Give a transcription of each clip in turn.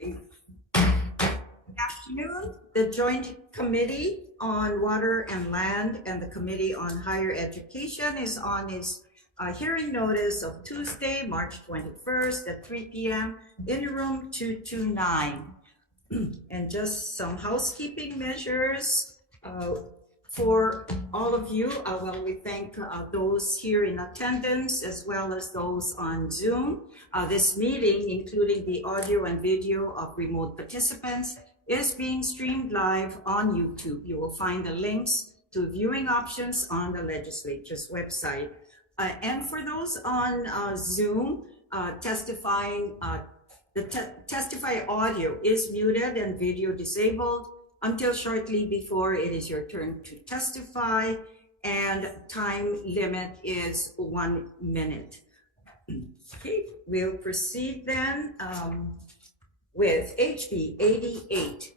Good afternoon. The Joint Committee on Water and Land and the Committee on Higher Education is on its hearing notice of Tuesday, March 21st at 3 p.m. in room 229. And just some housekeeping measures for all of you. Well, we thank those here in attendance as well as those on Zoom. This meeting, including the audio and video of remote participants, is being streamed live on YouTube. You will find the links to viewing options on the legislature's website. And for those on Zoom, testify audio is muted and video disabled until shortly before it is your turn to testify, and time limit is 1 minute. Okay, we'll proceed then with HB 88,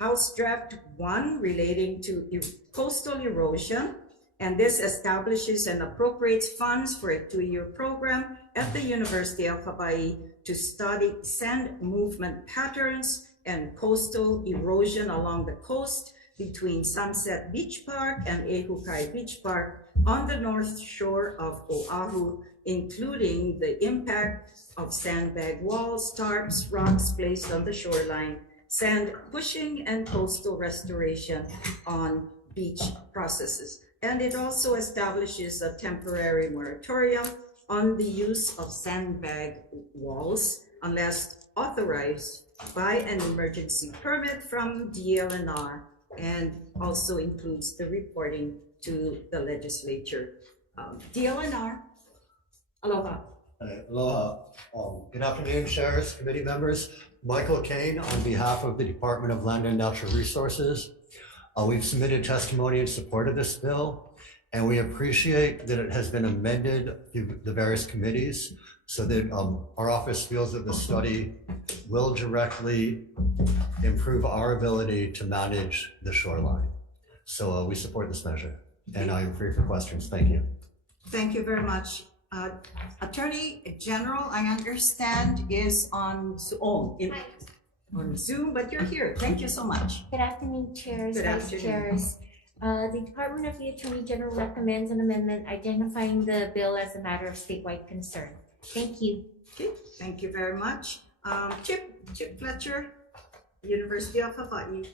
House Draft 1 relating to coastal erosion. And this establishes and appropriates funds for a 2-year program at the University of Hawaii to study sand movement patterns and coastal erosion along the coast between Sunset Beach Park and Ehukai Beach Park on the north shore of Oahu, including the impact of sandbag walls, tarps, rocks placed on the shoreline, sand pushing, and coastal restoration on beach processes. And it also establishes a temporary moratorium on the use of sandbag walls unless authorized by an emergency permit from DLNR, and also includes the reporting to the legislature. DLNR, aloha. Aloha. Good afternoon, chairs, committee members. Michael Kane on behalf of the Department of Land and Natural Resources. We've submitted testimony in support of this bill, and we appreciate that it has been amended through the various committees so that our office feels that the study will directly improve our ability to manage the shoreline. So we support this measure, and I am free for questions. Thank you. Thank you very much. Attorney General, I understand, is on Zoom, but you're here. Thank you so much. Good afternoon, chairs, vice chairs. The Department of the Attorney General recommends an amendment identifying the bill as a matter of statewide concern. Thank you. Okay, thank you very much. Chip Fletcher, University of Hawaii.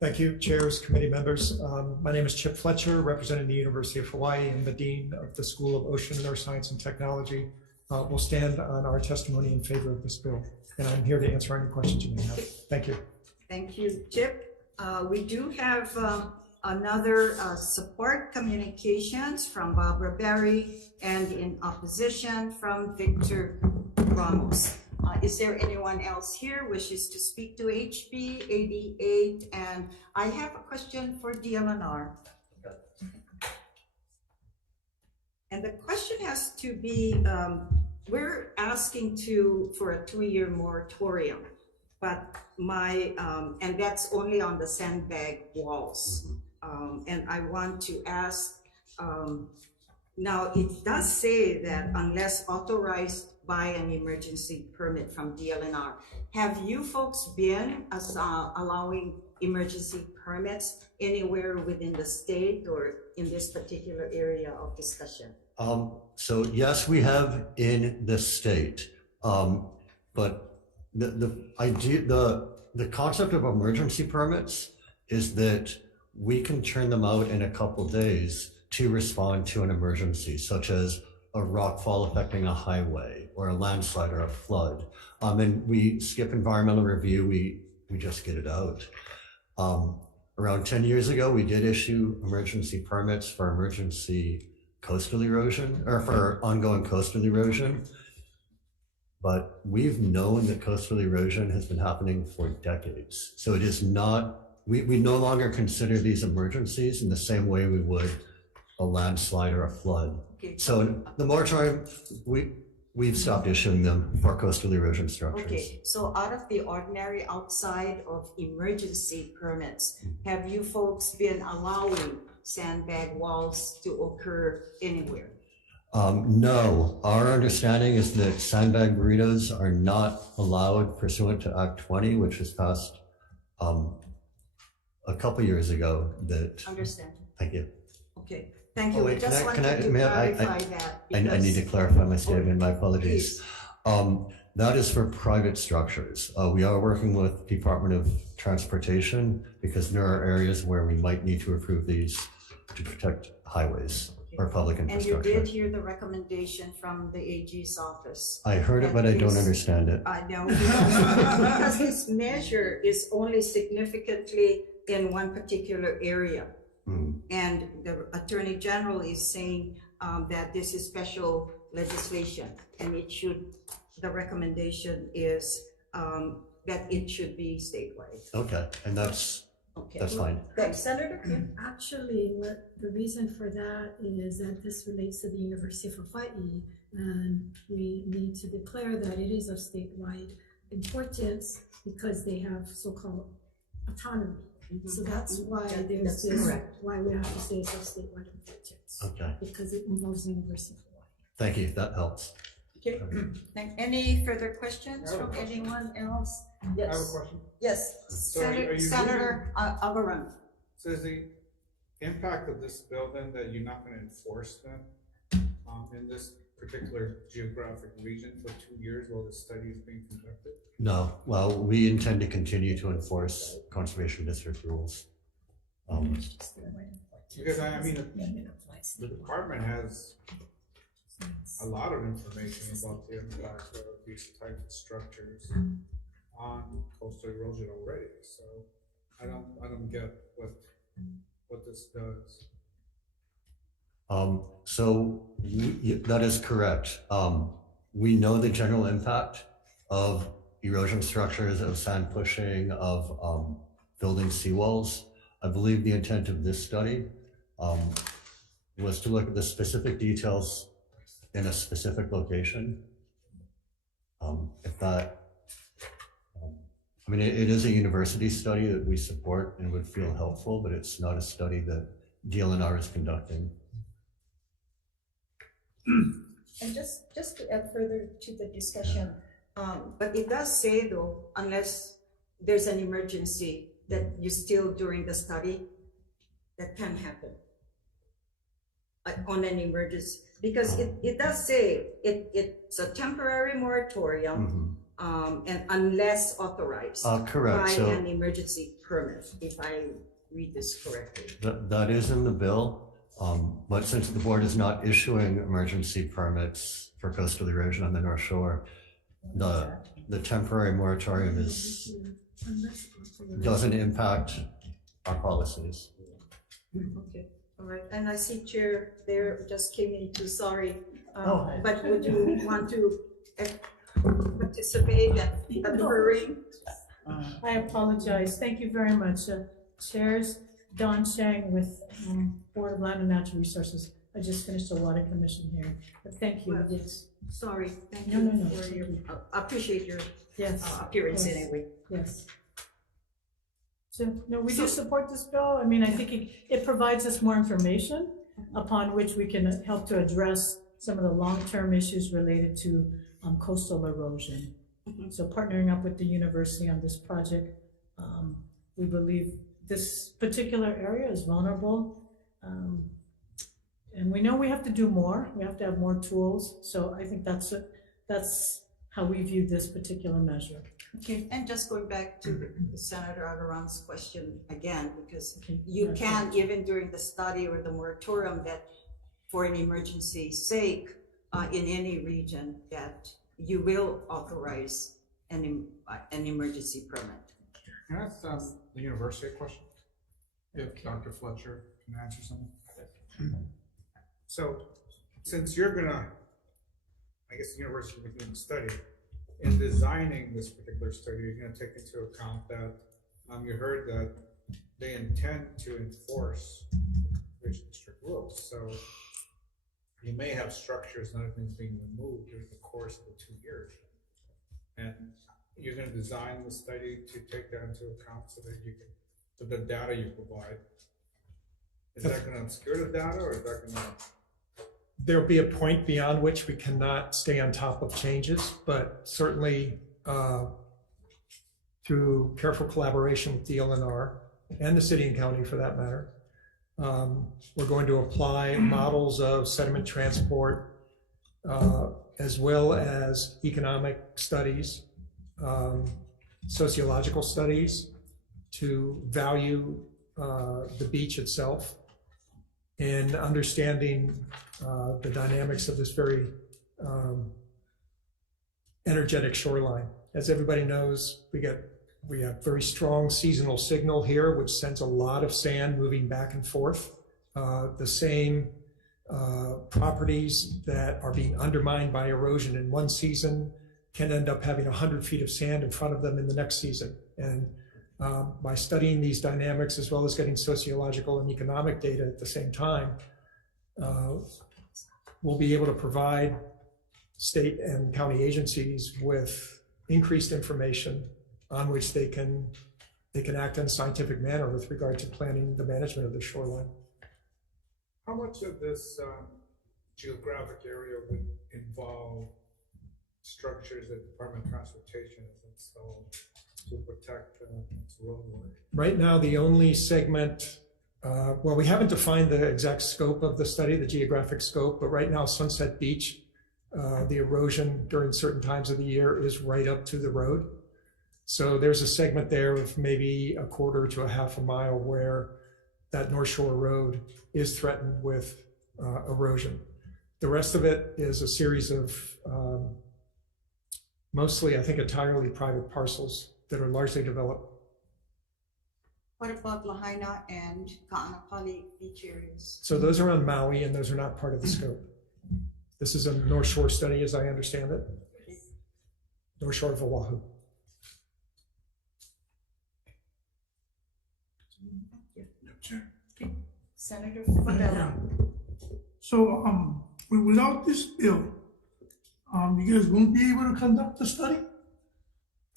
Thank you, chairs, committee members. My name is Chip Fletcher, representing the University of Hawaii and the Dean of the School of Ocean and Earth Science and Technology. We'll stand on our testimony in favor of this bill, and I'm here to answer any questions you may have. Thank you. Thank you, Chip. We do have another support communications from Barbara Berry, and in opposition from Victor Ramos. Is there anyone else here wishes to speak to HB 88? And I have a question for DLNR. And the question has to be, we're asking for a 2-year moratorium, but and that's only on the sandbag walls. And I want to ask, now it does say that unless authorized by an emergency permit from DLNR. Have you folks been allowing emergency permits anywhere within the state or in this particular area of discussion? So yes, we have in the state, but the idea, the concept of emergency permits is that we can turn them out in a couple days to respond to an emergency, such as a rock fall affecting a highway or a landslide or a flood. And we skip environmental review, we just get it out. Around 10 years ago, we did issue emergency permits for emergency coastal erosion, or for ongoing coastal erosion. But we've known that coastal erosion has been happening for decades. So it is not, we no longer consider these emergencies in the same way we would a landslide or a flood. Okay. So the moratorium, we've stopped issuing them for coastal erosion structures. Okay, so out of the ordinary, outside of emergency permits, have you folks been allowing sandbag walls to occur anywhere? No, our understanding is that sandbag burritos are not allowed pursuant to Act 20, which was passed a couple years ago. That. Understand. Thank you. Okay, thank Oh, you. We wait, just wanted to clarify that. I need to because- clarify my statement. My apologies. Please. That is for private structures. We are working with Department of Transportation because there are areas where we might need to approve these to protect highways or public And you infrastructure. did hear the recommendation from the AG's office. I heard it, but I don't understand it. I know, because this measure is only significantly in one particular area. And the Attorney General is saying that this is special legislation and it should, the recommendation is that it should be statewide. Okay, and that's fine. Thanks. Senator Kim? Actually, what the reason for that is that this relates to the University of Hawaii, and we need to declare that it is of statewide importance because they have so-called autonomy. So that's why there's this, correct. why we have to say it's of statewide importance. Okay, Because it involves the University of Hawaii. thank you. That helps. Okay. Any further questions from anyone else? Yes. I have a question. Yes, So are you Senator Alvarado. So is the impact of this bill then that you're not gonna enforce them in this particular geographic region for 2 years while the study is being conducted? No, well, we intend to continue to enforce conservation district rules. Because I mean, the department has a lot of information about the impact of these types of structures on coastal erosion already, so I don't get what this does. That is correct. We know the general impact of erosion structures, of sand pushing, of building seawalls. I believe the intent of this study was to look at the specific details in a specific location. It is a university study that we support and would feel helpful, but it's not a study that DLNR is conducting. And just to add further to the discussion, But it does say though, unless there's an emergency that you still during the study, that can happen. On an emergency, because it does say it's a temporary moratorium, and unless authorized Correct. by So an emergency permit, if I read this correctly. that is in the bill. But since the board is not issuing emergency permits for coastal erosion on the North Shore, the temporary moratorium doesn't impact our policies. Okay, all right, and I see Chair there just came in too, sorry. Oh. But would you want to participate at the hearing? I apologize. Thank you very much. Chairs, Don Shang with Board of Land and Natural Resources. I just finished a water commission hearing, but thank you. Well, Yes. Sorry, thank No, you no, no. for Thank your, you. I appreciate your Yes. appearance Yes. anyway. Yes. So, no, we do support this bill. I mean, I think it provides us more information upon which we can help to address some of the long-term issues related to coastal erosion. So partnering up with the university on this project, we believe this particular area is vulnerable. And we know we have to do more. We have to have more tools. So I think that's how we view this particular measure. Okay, and just going back to Senator Agaran's question again, because you can, even during the study or the moratorium, that for an emergency's sake, in any region, that you will authorize an emergency permit. Can I ask the university a question? If Dr. Fletcher can answer something? So, since you're gonna, I guess the university will be doing a study, in designing this particular study, you're gonna take into account that, you heard that they intend to enforce region district rules, so you may have structures and other things being removed during the course of the 2 years. And you're gonna design the study to take that into account so that you can, so the data you provide, is that gonna obscure the data or is that gonna? there'll be a point beyond which we cannot stay on top of changes, but certainly through careful collaboration with DLNR and the city and county for that matter, we're going to apply models of sediment transport as well as economic studies, sociological studies to value the beach itself in understanding the dynamics of this very energetic shoreline. As everybody knows, we have very strong seasonal signal here, which sends a lot of sand moving back and forth. The same properties that are being undermined by erosion in one season can end up having 100 feet of sand in front of them in the next season. And by studying these dynamics as well as getting sociological and economic data at the same time, we'll be able to provide state and county agencies with increased information on which they can act in a scientific manner with regard to planning the management of the shoreline. How much of this geographic area would involve structures that Department of Transportation has installed to protect its roadway? Right now, the only segment, well, we haven't defined the exact scope of the study, the geographic scope, but right now Sunset Beach, the erosion during certain times of the year is right up to the road. So there's a segment there of maybe a quarter to a half a mile where that North Shore Road is threatened with erosion. The rest of it is a series of mostly, I think, entirely private parcels that are largely developed. What about Lahaina and Ka'anapali beach areas? So those are on Maui and those are not part of the scope. This is a North Shore study, as I understand it. North Shore of Oahu. Senator Fadella. Yeah. So, without this bill, you guys won't be able to conduct the study?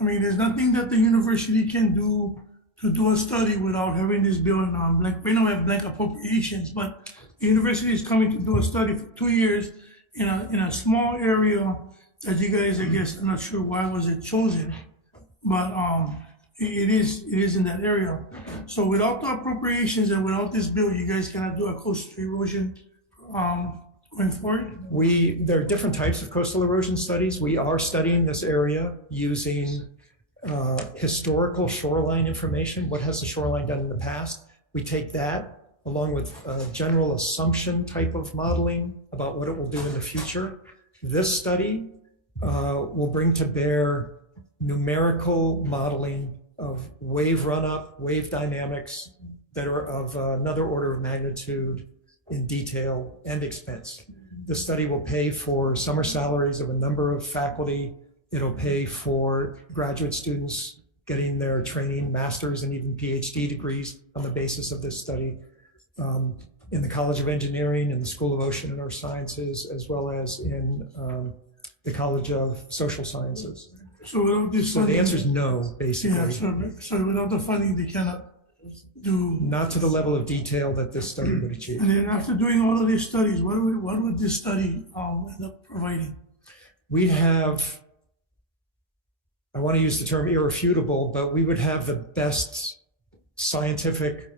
I mean, there's nothing that the university can do to do a study without having this bill in, like, we don't have blank appropriations, but the university is coming to do a study for 2 years in a small area that you guys, I guess, I'm not sure why was it chosen, but, it is in that area. So without the appropriations and without this bill, you guys cannot do a coastal erosion going forward? There are different types of coastal erosion studies. We are studying this area using historical shoreline information. What has the shoreline done in the past? We take that along with general assumption type of modeling about what it will do in the future. This study will bring to bear numerical modeling of wave run-up, wave dynamics that are of another order of magnitude in detail and expense. The study will pay for summer salaries of a number of faculty. It'll pay for graduate students getting their training, master's and even PhD degrees on the basis of this study in the College of Engineering, in the School of Ocean and Earth Sciences, as well as in the College of Social Sciences. So without this So funding, the answer is no, basically. Yeah, so without the funding, they cannot do. Not to the level of detail that this study would achieve. And then after doing all of these studies, what would this study end up providing? We have, I want to use the term irrefutable, but we would have the best scientific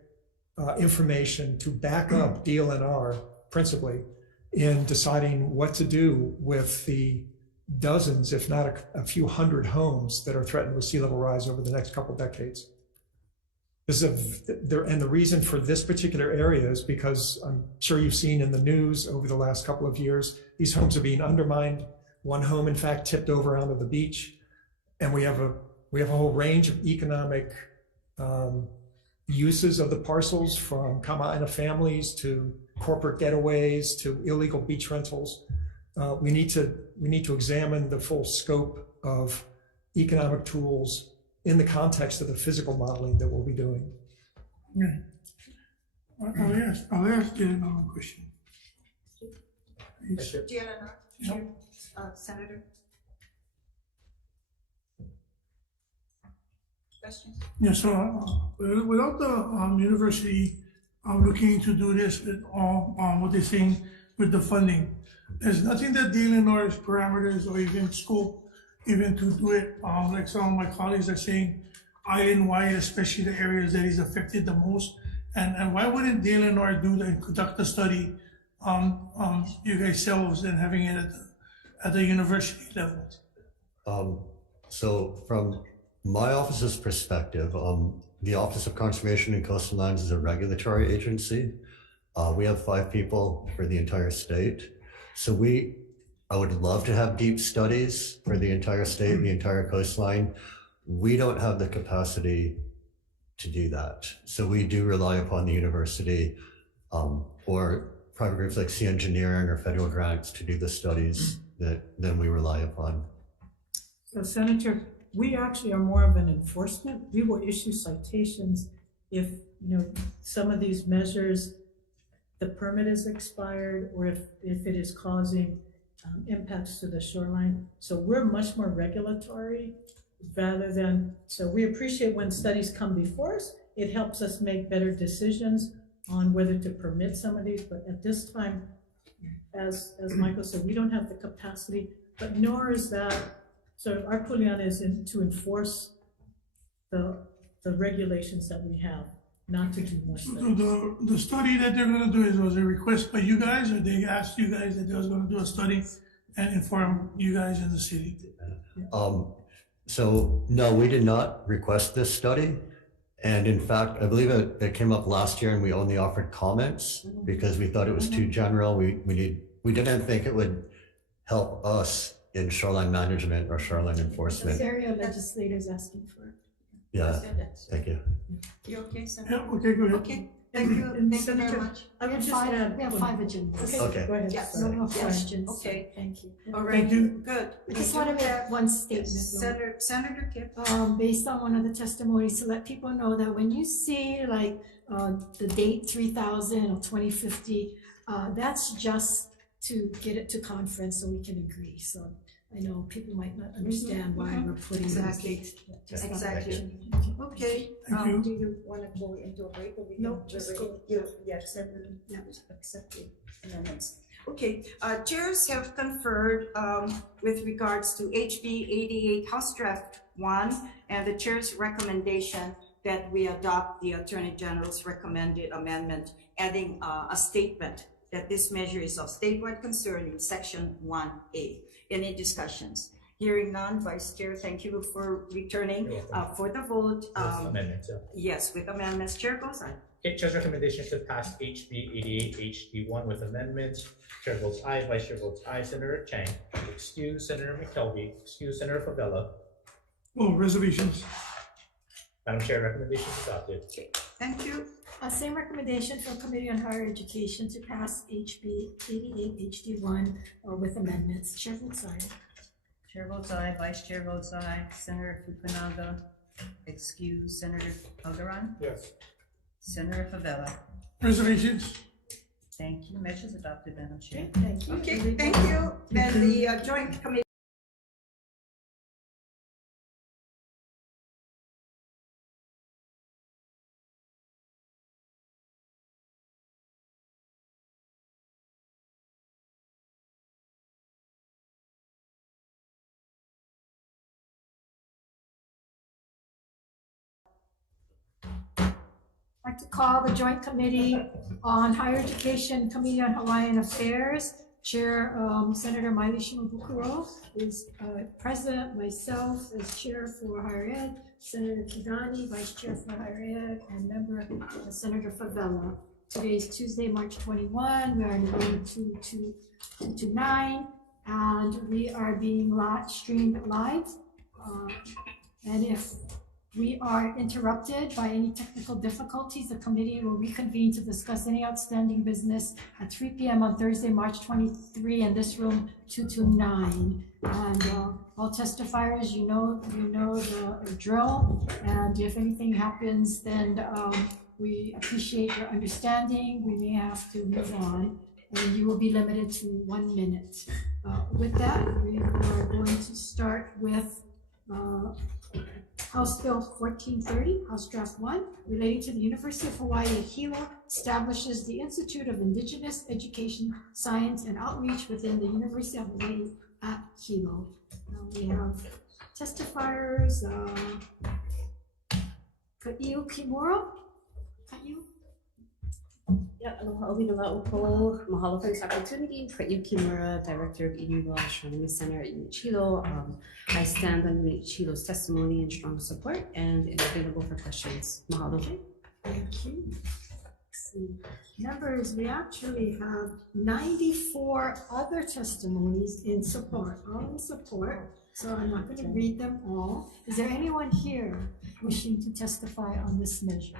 information to back up DLNR principally in deciding what to do with the dozens, if not a few hundred homes that are threatened with sea level rise over the next couple decades. And the reason for this particular area is because I'm sure you've seen in the news over the last couple of years, these homes are being undermined. One home, in fact, tipped over onto the beach. And we have a whole range of economic uses of the parcels, from Kama'aina families to corporate getaways to illegal beach rentals. We need to examine the full scope of economic tools in the context of the physical modeling that we'll be doing. Yeah. I'll ask you another question. DLNR, Senator. Questions? Yeah, so without the university looking to do this with all what they're saying, with the funding. There's nothing that DLNR's parameters or even scope even to do it. Like some of my colleagues are saying, island-wide, especially the areas that is affected the most. And why wouldn't DLNR do and conduct a study you guys selves and having it at the university level? So from my office's perspective, the Office of Conservation and Coastal Lands is a regulatory agency. We have 5 people for the entire state. So I would love to have deep studies for the entire state, the entire coastline. We don't have the capacity to do that. So we do rely upon the university or private groups like Sea Engineering or federal grants to do the studies that then we rely upon. So Senator, we actually are more of an enforcement. We will issue citations if, some of these measures, the permit is expired or if it is causing impacts to the shoreline. So we're much more regulatory rather than, so we appreciate when studies come before us. It helps us make better decisions on whether to permit some of these, but at this time, as Michael said, we don't have the capacity, but nor is that, so our kuleana is to enforce the regulations that we have, not to do more studies. So the study that they're gonna do was a request by you guys, or they asked you guys that they was gonna do a study and inform you guys in the city? So no, we did not request this study. And in fact, I believe it came up last year and we only offered comments because we thought it was too general. We didn't think it would help us in shoreline management or shoreline enforcement. This area legislators asking for it. Yeah, thank you. You okay, sir? Yeah, okay, go ahead. Okay, thank you, And thank you very Senator, much. I would We just have add. 5 agendas. Okay. Go ahead. Yes. No sorry. more Yes. questions. Okay. Thank you. All right, Thank you. good. I just want to make one statement. though. Senator Kip. Based on one of the testimonies, to let people know that when you see like the date 3000 or 2050, that's just to get it to conference so we can agree. So I know people might not understand why we're putting those Exactly. dates. Just Exactly. Okay. Thank you. Do you wanna go into a break or we can? No, just go. You accept the amendments. Okay, chairs have conferred with regards to HB 88 House Draft 1 and the chair's recommendation that we adopt the Attorney General's recommended amendment, adding a statement that this measure is of statewide concern in Section 1A. Any discussions? Hearing none, Vice Chair, thank you for returning for the vote. Amendments, yeah. Yes, with amendments. Chair goes aye. Okay, Chair's recommendation to pass HB 88 HD1 with amendments. Chair votes aye, Vice Chair votes aye. Senator Chang, excuse Senator McKelvey, excuse Senator Favela. Oh, reservations. Madam Chair, recommendation is adopted. Thank you. Same recommendation for Committee on Higher Education to pass HB 88 HD1 with amendments. Chair votes aye. Chair votes aye, Vice Chair votes aye. Senator Fukunaga, excuse Senator Algaran. Yes. Senator Favela. Reservations. Thank you. Measure is adopted, Madam Chair. Thank you. Okay, thank you. Then the Joint Committee I'd like to call the Joint Committee on Higher Education, Committee on Hawaiian Affairs. Chair Senator Maile Shimabukuro is president, myself as chair for higher ed, Senator Kidani, vice chair for higher ed, and member Senator Favela. Today is Tuesday, March 21. We are in room 229, and we are being streamed live. And if we are interrupted by any technical difficulties, the committee will reconvene to discuss any outstanding business at 3 p.m. on Thursday, March 23 in this room 229. And all testifiers, you know the drill. And if anything happens, then we appreciate your understanding. We may have to move on, and you will be limited to 1 minute. With that, we are going to start with House Bill 1430, House Draft 1, relating to the University of Hawaii at Hilo, establishes the Institute of Indigenous Education, Science, and Outreach within the University of Hawaii at Hilo. We have testifiers, Ka'iu Kimura. Ka'iu? Yeah, aloha obi la upo. Mahalo for this opportunity. Ka'iu Kimura, Director of Eden Law Astronomy Center in Chilo. I stand on Chilo's testimony in strong support and is available for questions. Mahalo. Okay, thank you. Let's see. Members, we actually have 94 other testimonies in support, all in support. So I'm not going to read them all. Is there anyone here wishing to testify on this measure?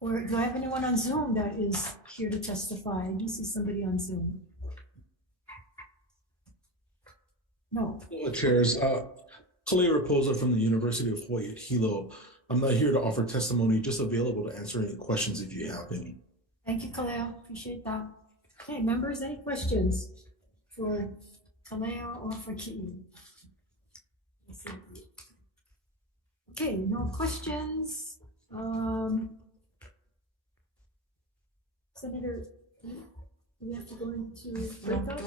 Or do I have anyone on Zoom that is here to testify? I do see somebody on Zoom. No. Chairs, Kalea Raposa from the University of Hawaii at Hilo. I'm not here to offer testimony, just available to answer any questions if you have any. Thank you, Kalea. Appreciate that. Okay, members, any questions for Kalea or for Ki'i? Okay, no questions. Senator, do we have to go into breakout?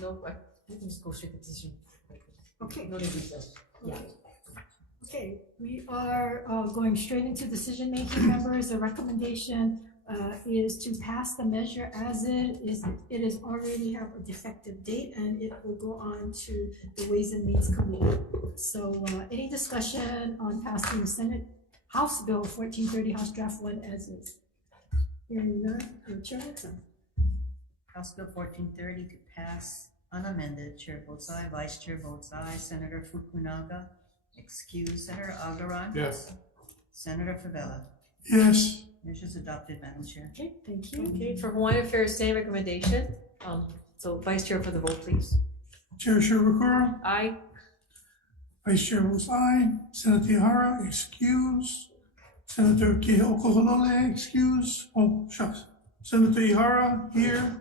No, I can just go straight to decision. Okay. No need to. Yeah. Okay, we are going straight into decision making, members. The recommendation is to pass the measure as it is. It is already have a defective date, and it will go on to the Ways and Means Committee. So, any discussion on passing Senate House Bill 1430, House Draft 1 as is? Hearing none, Chair Nixon. House Bill 1430 to pass unamended. Chair votes aye. Vice Chair votes aye. Senator Fukunaga excuse. Senator Agaran. Yes. Senator Favela. Yes. Measures adopted, Madam Chair. Okay, thank you. Okay, for Hawaiian Affairs, same recommendation. So Vice Chair for the vote, please. Chair Shirokura. Aye. Vice Chair votes aye. Senator Ihara, excuse. Senator Kehokoholole, excuse. Oh, shucks. Senator Ihara, here.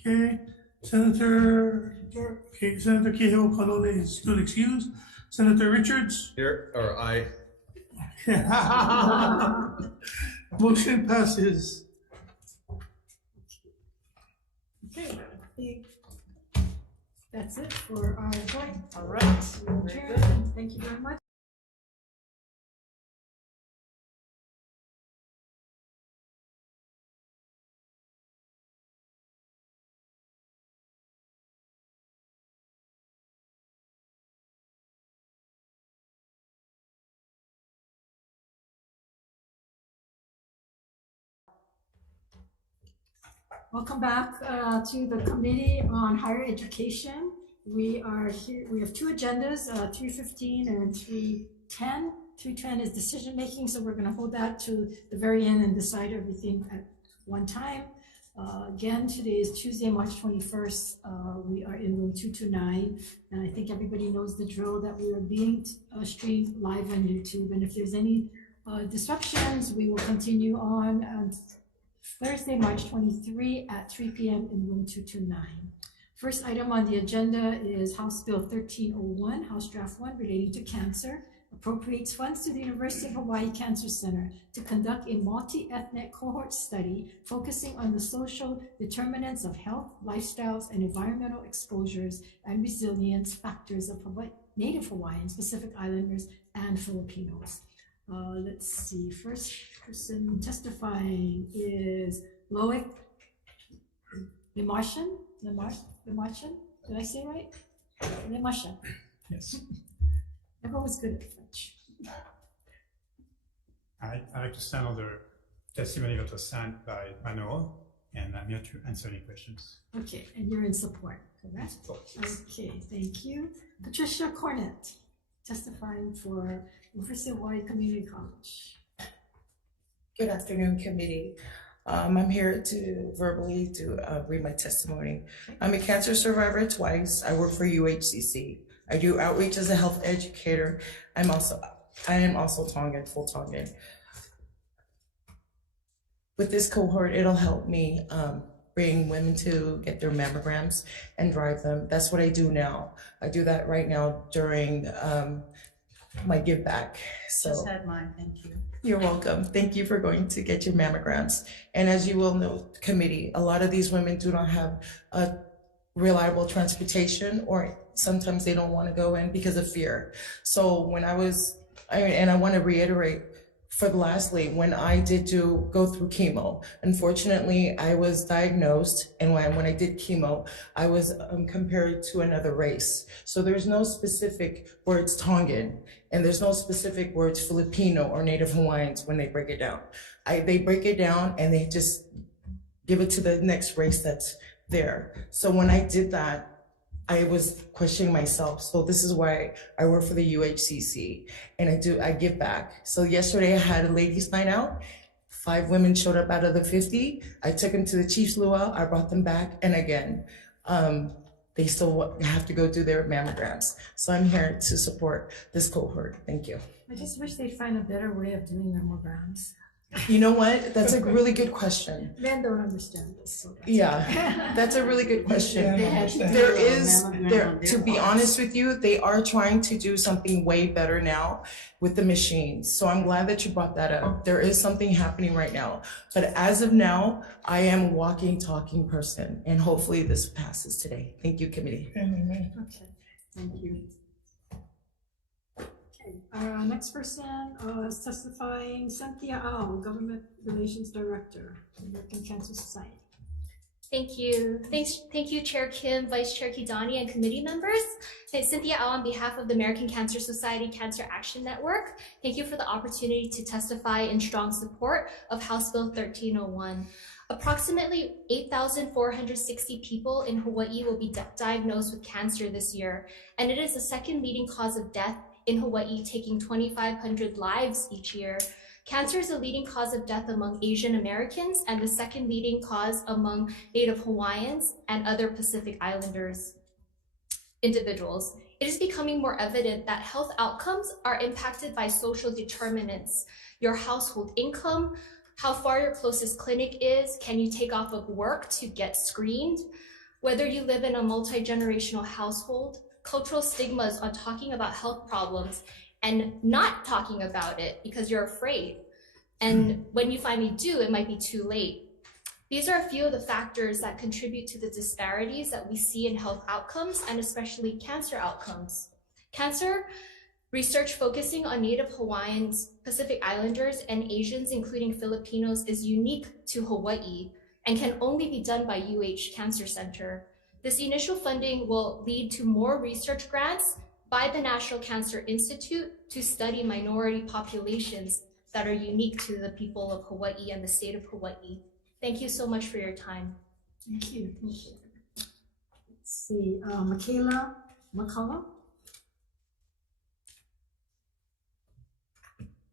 Okay. Senator Kehokoholole is still excused. Senator Richards. Here, or aye. Motion passes. Okay, that's it for our joint. All right. Very good. Thank you very much. Welcome back to the Committee on Higher Education. We are here, we have two agendas, 315 and 310. 310 is decision making, so we're going to hold that to the very end and decide everything at one time. Again, today is Tuesday, March 21st. We are in room 229, and I think everybody knows the drill that we are being streamed live on YouTube. And if there's any disruptions, we will continue on Thursday, March 23 at 3 p.m. in room 229. First item on the agenda is House Bill 1301, House Draft 1, relating to cancer, appropriates funds to the University of Hawaii Cancer Center to conduct a multi-ethnic cohort study focusing on the social determinants of health, lifestyles, and environmental exposures and resilience factors of Native Hawaiians, Pacific Islanders, and Filipinos. Let's see, first person testifying is Loic Lemartian. Did I say it right? Lemartian. Yes. Everyone's good at French. I'd like to stand on the testimony that was sent by Manoa, and I'm here to answer any questions. Okay, and you're in support, correct? Okay, thank you. Patricia Cornett, testifying for University of Hawaii Community College. Good afternoon, committee. I'm here to verbally read my testimony. I'm a cancer survivor twice. I work for UHCC. I do outreach as a health educator. I am also Tongan, full Tongan. With this cohort, it'll help me bring women to get their mammograms and drive them. That's what I do now. I do that right now during my give back. So Just had mine, thank you. you're welcome. Thank you for going to get your mammograms. And as you will know, committee, a lot of these women do not have a reliable transportation, or sometimes they don't want to go in because of fear. So when I want to reiterate, lastly, when I did go through chemo, unfortunately, I was diagnosed, and when I did chemo, I was compared to another race. So there's no specific words Tongan, and there's no specific words Filipino or Native Hawaiians when they break it down. They break it down and they just give it to the next race that's there. So when I did that, I was questioning myself. So this is why I work for the UHCC, and I give back. So yesterday I had a ladies' night out. 5 women showed up out of the 50. I took them to the Chief's Luau. I brought them back, and again, they still have to go do their mammograms. So I'm here to support this cohort. Thank you. I just wish they'd find a better way of doing mammograms. You know what? That's a really good question. Men don't understand this. So Yeah, that's a really good question. Yeah, To be honest with you, they are trying to do something way better now with the machines. So I'm glad that you brought that up. There is something happening right now. But as of now, I am a walking, talking person, and hopefully this passes today. Thank you, committee. Okay, thank you. Okay, next person is testifying, Cynthia Au, Government Relations Director, American Cancer Society. Thank you. Thank you, Chair Kim, Vice Chair Kidani, and committee members. It's Cynthia Au on behalf of the American Cancer Society Cancer Action Network. Thank you for the opportunity to testify in strong support of House Bill 1301. Approximately 8,460 people in Hawaii will be diagnosed with cancer this year, and it is the second leading cause of death in Hawaii, taking 2,500 lives each year. Cancer is the leading cause of death among Asian Americans and the second leading cause among Native Hawaiians and other Pacific Islanders individuals. It is becoming more evident that health outcomes are impacted by social determinants: your household income, how far your closest clinic is, can you take off of work to get screened, whether you live in a multi-generational household, cultural stigmas on talking about health problems and not talking about it because you're afraid. And when you finally do, it might be too late. These are a few of the factors that contribute to the disparities that we see in health outcomes and especially cancer outcomes. Cancer research focusing on Native Hawaiians, Pacific Islanders, and Asians, including Filipinos, is unique to Hawaii and can only be done by UH Cancer Center. This initial funding will lead to more research grants by the National Cancer Institute to study minority populations that are unique to the people of Hawaii and the state of Hawaii. Thank you so much for your time. Thank you. Thank you. Let's see, Michaela McCullough.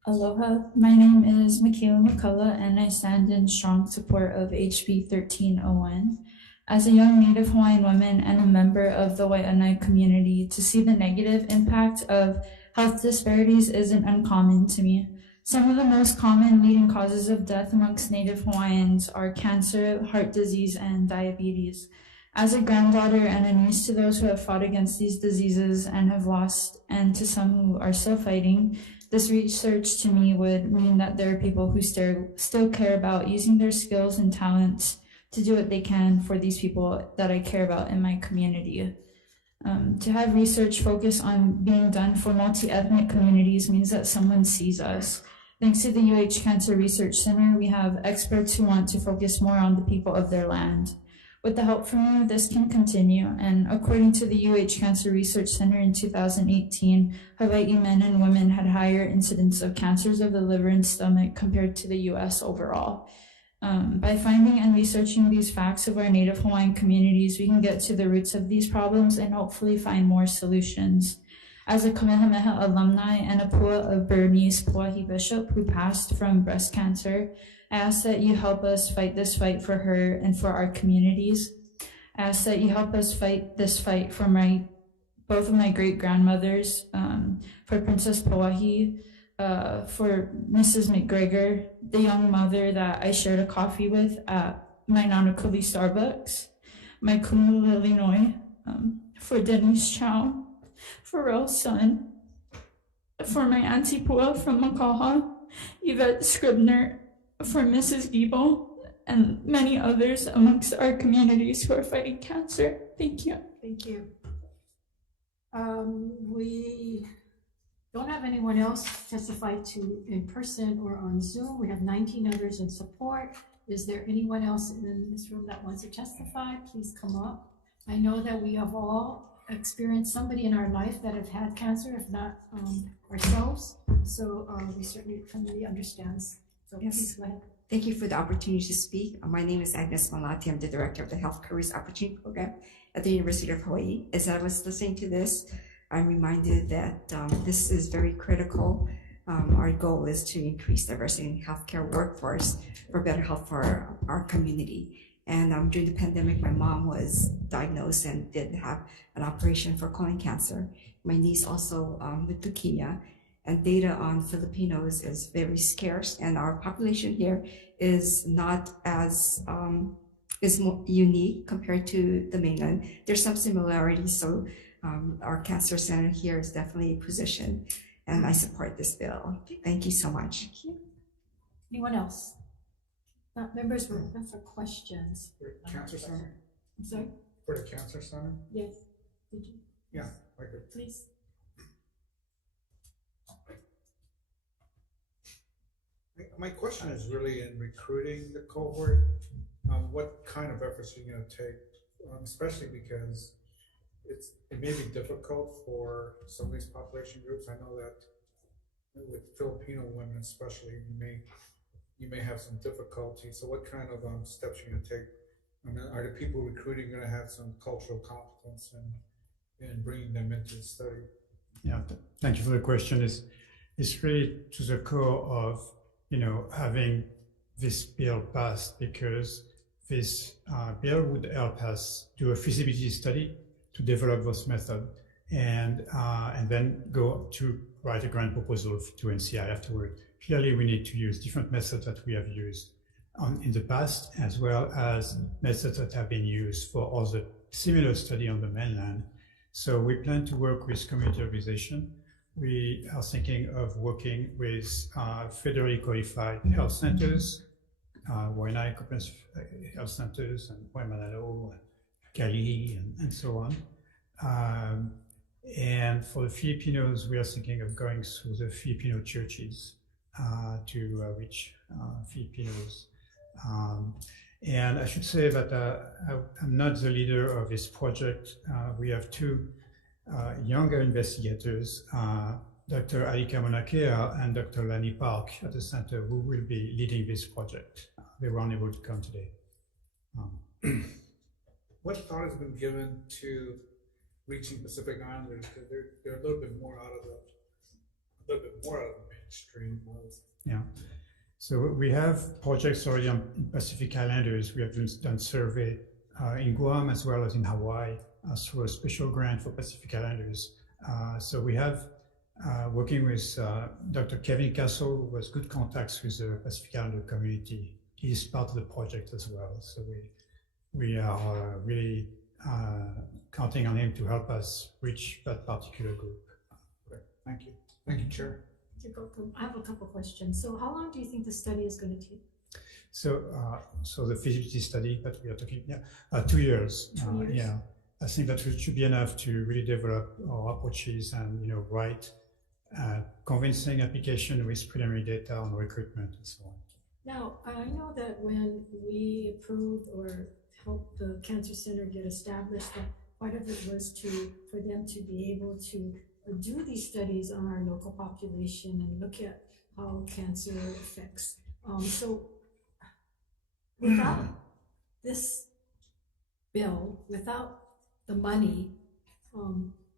Aloha, my name is Michaela McCullough, and I stand in strong support of HB 1301. As a young Native Hawaiian woman and a member of the Wai'anae community, to see the negative impact of health disparities isn't uncommon to me. Some of the most common leading causes of death amongst Native Hawaiians are cancer, heart disease, and diabetes. As a granddaughter and a niece to those who have fought against these diseases and have lost, and to some who are still fighting, this research to me would mean that there are people who still care about using their skills and talents to do what they can for these people that I care about in my community. To have research focus on being done for multi-ethnic communities means that someone sees us. Thanks to the UH Cancer Research Center, we have experts who want to focus more on the people of their land. With the help from you, this can continue, and according to the UH Cancer Research Center in 2018, Hawaii men and women had higher incidence of cancers of the liver and stomach compared to the US overall. By finding and researching these facts of our Native Hawaiian communities, we can get to the roots of these problems and hopefully find more solutions. As a Kamehameha alumni and a pua of Bernice Puahi Bishop, who passed from breast cancer, I ask that you help us fight this fight for her and for our communities. I ask that you help us fight this fight for both of my great-grandmothers, for Princess Puahi, for Mrs. McGregor, the young mother that I shared a coffee with at my Nanakuli Starbucks, my Kumula, Illinois, for Denise Chow, for Rel's son, for my Auntie Pua from Makaha, Yvette Scribner, for Mrs. Giebel, and many others amongst our communities who are fighting cancer. Thank you. Thank you. We don't have anyone else testify to in person or on Zoom. We have 19 others in support. Is there anyone else in this room that wants to testify? Please come up. I know that we have all experienced somebody in our life that have had cancer, if not ourselves. So we certainly understands. So yes. Please go ahead. Thank you for the opportunity to speak. My name is Agnes Malati. I'm the director of the Health Careers Opportunity Program at the University of Hawaii. As I was listening to this, I'm reminded that this is very critical. Our goal is to increase diversity in healthcare workforce for better health for our community. And during the pandemic, my mom was diagnosed and did have an operation for colon cancer. My niece also with leukemia. And data on Filipinos is very scarce, and our population here is not as is more unique compared to the mainland. There's some similarities, so our cancer center here is definitely positioned, and I support this bill. Thank you so much. Thank you. Anyone else? Members were open for questions. For the cancer center? I'm sorry? For the cancer center? Yes. Did you? Yeah, I could. Please. My question is really in recruiting the cohort. What kind of efforts are you going to take, especially because it may be difficult for some of these population groups. I know that with Filipino women especially, you may have some difficulty. So what kind of steps are you going to take? I mean, are the people recruiting going to have some cultural competence in bringing them into the study? Yeah, thank you for the question. It's really to the core of having this bill passed, because this bill would help us do a feasibility study to develop those methods and then go to write a grant proposal to NCI afterward. Clearly, we need to use different methods that we have used in the past, as well as methods that have been used for other similar study on the mainland. So we plan to work with community organization. We are thinking of working with federally qualified health centers, Waianae Comprehensive Health Centers, and Waimanalo, and Kalihi, and so on. And for the Filipinos, we are thinking of going through the Filipino churches to reach Filipinos. And I should say that I'm not the leader of this project. We have two younger investigators, Dr. Alika Monakea and Dr. Lani Park at the center, who will be leading this project. They were unable to come today. What thought has been given to reaching Pacific Islanders, because they're a little bit more out of the mainstream? Yeah. So we have projects already on Pacific Islanders. We have done survey in Guam as well as in Hawaii through a special grant for Pacific Islanders. So we have working with Dr. Kevin Castle, who has good contacts with the Pacific Islander community. He's part of the project as well. So we are really counting on him to help us reach that particular group. Great. Thank you. Thank you, Chair. I have a couple questions. So how long do you think the study is going to take? So the feasibility study that we are talking, 2 years. 2 years? Yeah, I think that should be enough to really develop our approaches and write convincing application with preliminary data on recruitment and so on. Now, I know that when we approved or helped the Cancer Center get established, that part of it was for them to be able to do these studies on our local population and look at how cancer affects. So without this bill, without the money,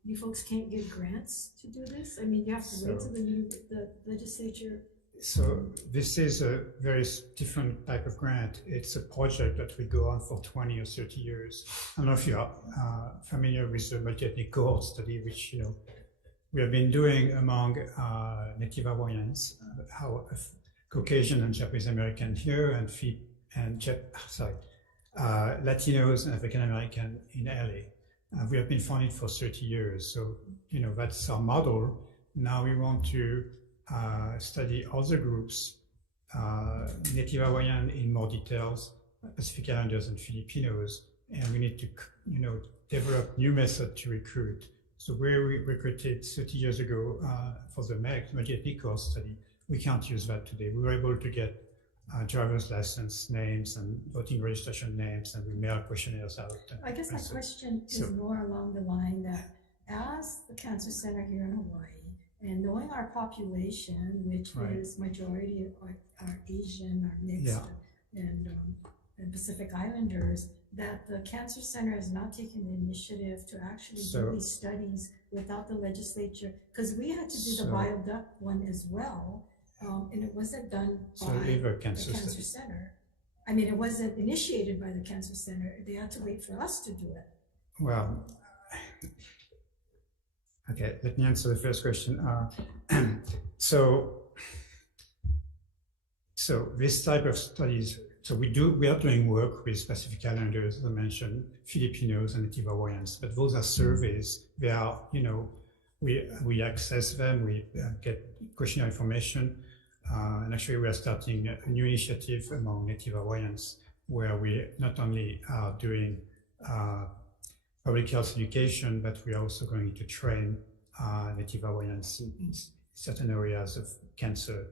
you folks can't get grants to do this? I mean, you have to wait till the legislature. So this is a very different type of grant. It's a project that will go on for 20 or 30 years. I don't know if you are familiar with the multi-ethnic cohort study, which we have been doing among Native Hawaiians, Caucasian and Japanese American here, and Latinos and African American in LA. We have been funded for 30 years, so that's our model. Now we want to study other groups, Native Hawaiian in more details, Pacific Islanders and Filipinos, and we need to develop new methods to recruit. So where we recruited 30 years ago for the MEG course study, we can't use that today. We were able to get driver's license names and voting registration names, and we mail questionnaires out. I guess my question is more along the line that as the Cancer Center here in Hawaii, and knowing our population, which is majority are Asian, are mixed, and Pacific Islanders, that the Cancer Center has not taken the initiative to actually do these studies without the legislature, because we had to do the bioduct one as well, and it wasn't done by the Cancer Center. I mean, it wasn't initiated by the Cancer Center. They had to wait for us to do it. Well, okay, let me answer the first question. So this type of studies, we are doing work with Pacific Islanders, as I mentioned, Filipinos and Native Hawaiians, but those are surveys. They are, we access them, we get questionnaire information, and actually we are starting a new initiative among Native Hawaiians where we not only are doing public health education, but we are also going to train Native Hawaiians in certain areas of cancer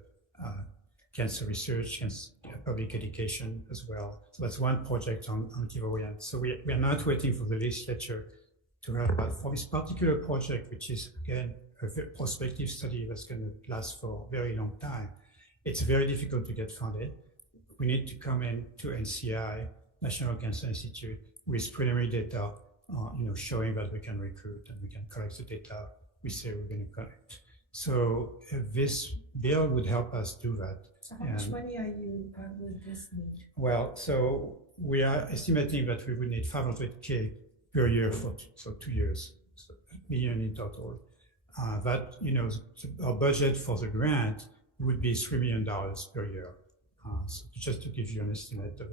research and public education as well. So that's one project on Native Hawaiians. So we are not waiting for the legislature to have, but for this particular project, which is again a prospective study that's going to last for a very long time, it's very difficult to get funded. We need to come in to NCI, National Cancer Institute, with preliminary data, showing that we can recruit and we can collect the data we say we're going to collect. So this bill would help us do that. So how much money would this need? Well, so we are estimating that we would need $500K per year for 2 years, so $1 million in total. Our budget for the grant would be $3 million per year. So just to give you an estimate of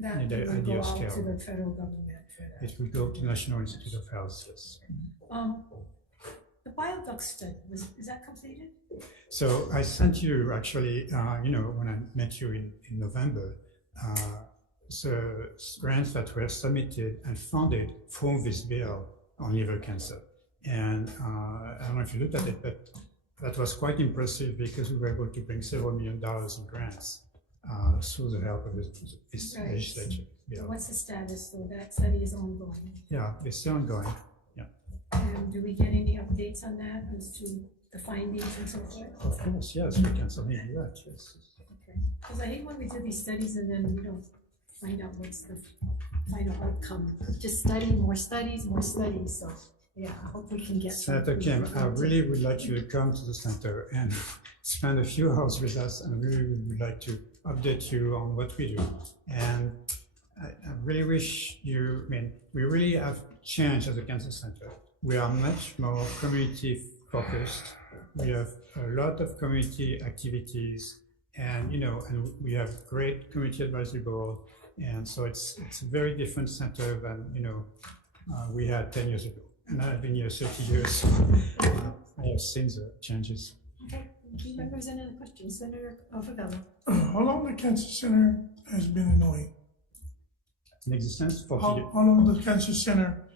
the idea of scale. To the federal government for that. It will go to the National Institute of Health, yes. The bioduct study, is that completed? So I sent you actually, when I met you in November, the grants that were submitted and funded from this bill on liver cancer. And I don't know if you looked at it, but that was quite impressive because we were able to bring several $1 million in grants through the help of this legislature. So what's the status? So that study is ongoing. Yeah, it's still ongoing. Yeah. And do we get any updates on that as to the findings and so forth? Of course, yes, we can certainly do that. Yes. Okay. Because I hate when we do these studies and then we don't find out what's the final outcome. Just study, more studies, more studies. So yeah, I hope we can get. Senator Kim, I really would like you to come to the center and spend a few hours with us, and really would like to update you on what we do. And I really wish you, we really have changed at the Cancer Center. We are much more community focused. We have a lot of community activities, and and we have great community advisory board, and so it's a very different center than we had 10 years ago. And I've been here 30 years, so I have seen the changes. Okay, members, any other questions? Senator Favela. How long the Cancer Center has been in Hawaii? In existence, 40 years. How long the Cancer Center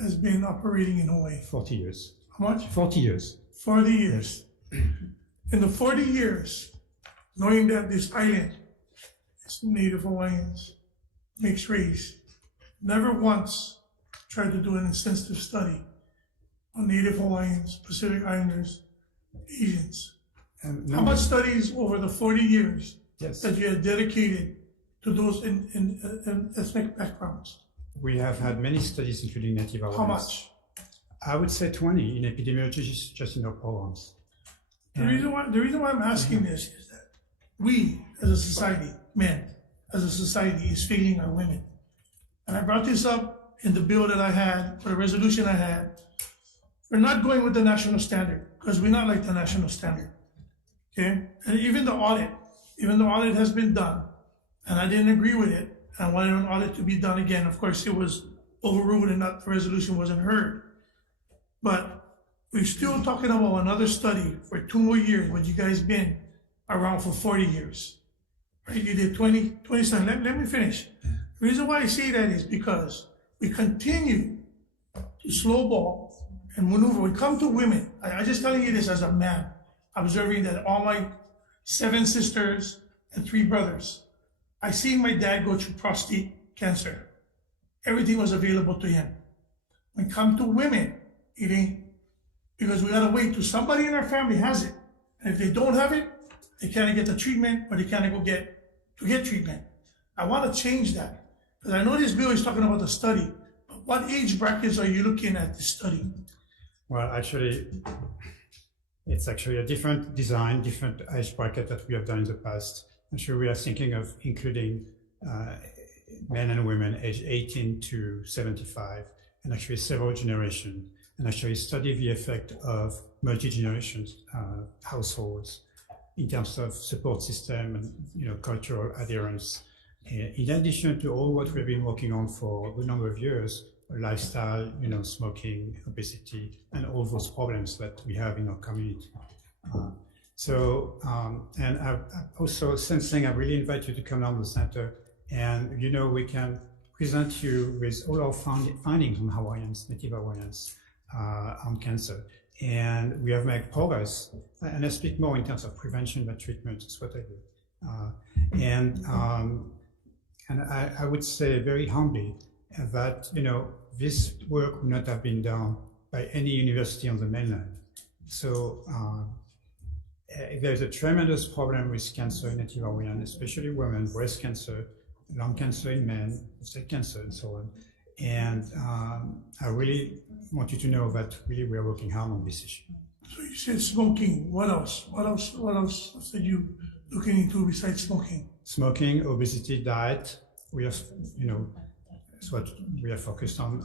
has been operating in Hawaii? 40 years. How much? 40 years. 40 years. In the 40 years, knowing that this island is Native Hawaiians, mixed race, never once tried to do an extensive study on Native Hawaiians, Pacific Islanders, Asians. How much studies over the 40 years that you had dedicated to those in ethnic backgrounds? We have had many studies, including Native Hawaiians. How much? I would say 20 in epidemiology, just in our programs. The reason why I'm asking this is that we, as a society, men, as a society, is failing our women. And I brought this up in the bill that I had, for the resolution I had. We're not going with the national standard, because we're not like the national standard, okay? And even the audit has been done, and I didn't agree with it, and I wanted an audit to be done again. Of course, it was overruled and the resolution wasn't heard. But we're still talking about another study for 2 more years, but you guys been around for 40 years. Right? You did 27. Let me finish. The reason why I say that is because we continue to slowball and maneuver. We come to women. I'm just telling you this as a man, observing that all my 7 sisters and 3 brothers, I seen my dad go through prostate cancer. Everything was available to him. When it comes to women, it ain't. Because we gotta wait till somebody in our family has it. And if they don't have it, they can't get the treatment or they can't go get treatment. I wanna change that. Because I know this bill is talking about the study, but what age brackets are you looking at this study? Well, actually, it's actually a different design, different age bracket that we have done in the past. Actually, we are thinking of including men and women aged 18 to 75, and actually several generations, and actually study the effect of multi-generation households in terms of support system and cultural adherence. In addition to all what we've been working on for a number of years, lifestyle, smoking, obesity, and all those problems that we have in our community. And I also sensing I really invite you to come down to the center, and we can present you with all our findings on Hawaiians, Native Hawaiians, on cancer. And we have made progress, and I speak more in terms of prevention than treatment, is what I do. And I would say very humbly that, this work would not have been done by any university on the mainland. So there's a tremendous problem with cancer in Native Hawaiian, especially women, breast cancer, lung cancer in men, prostate cancer, and so on. And I really want you to know that really we are working hard on this issue. So you said smoking. What else? What else are you looking into besides smoking? Smoking, obesity, diet. We have, it's what we are focused on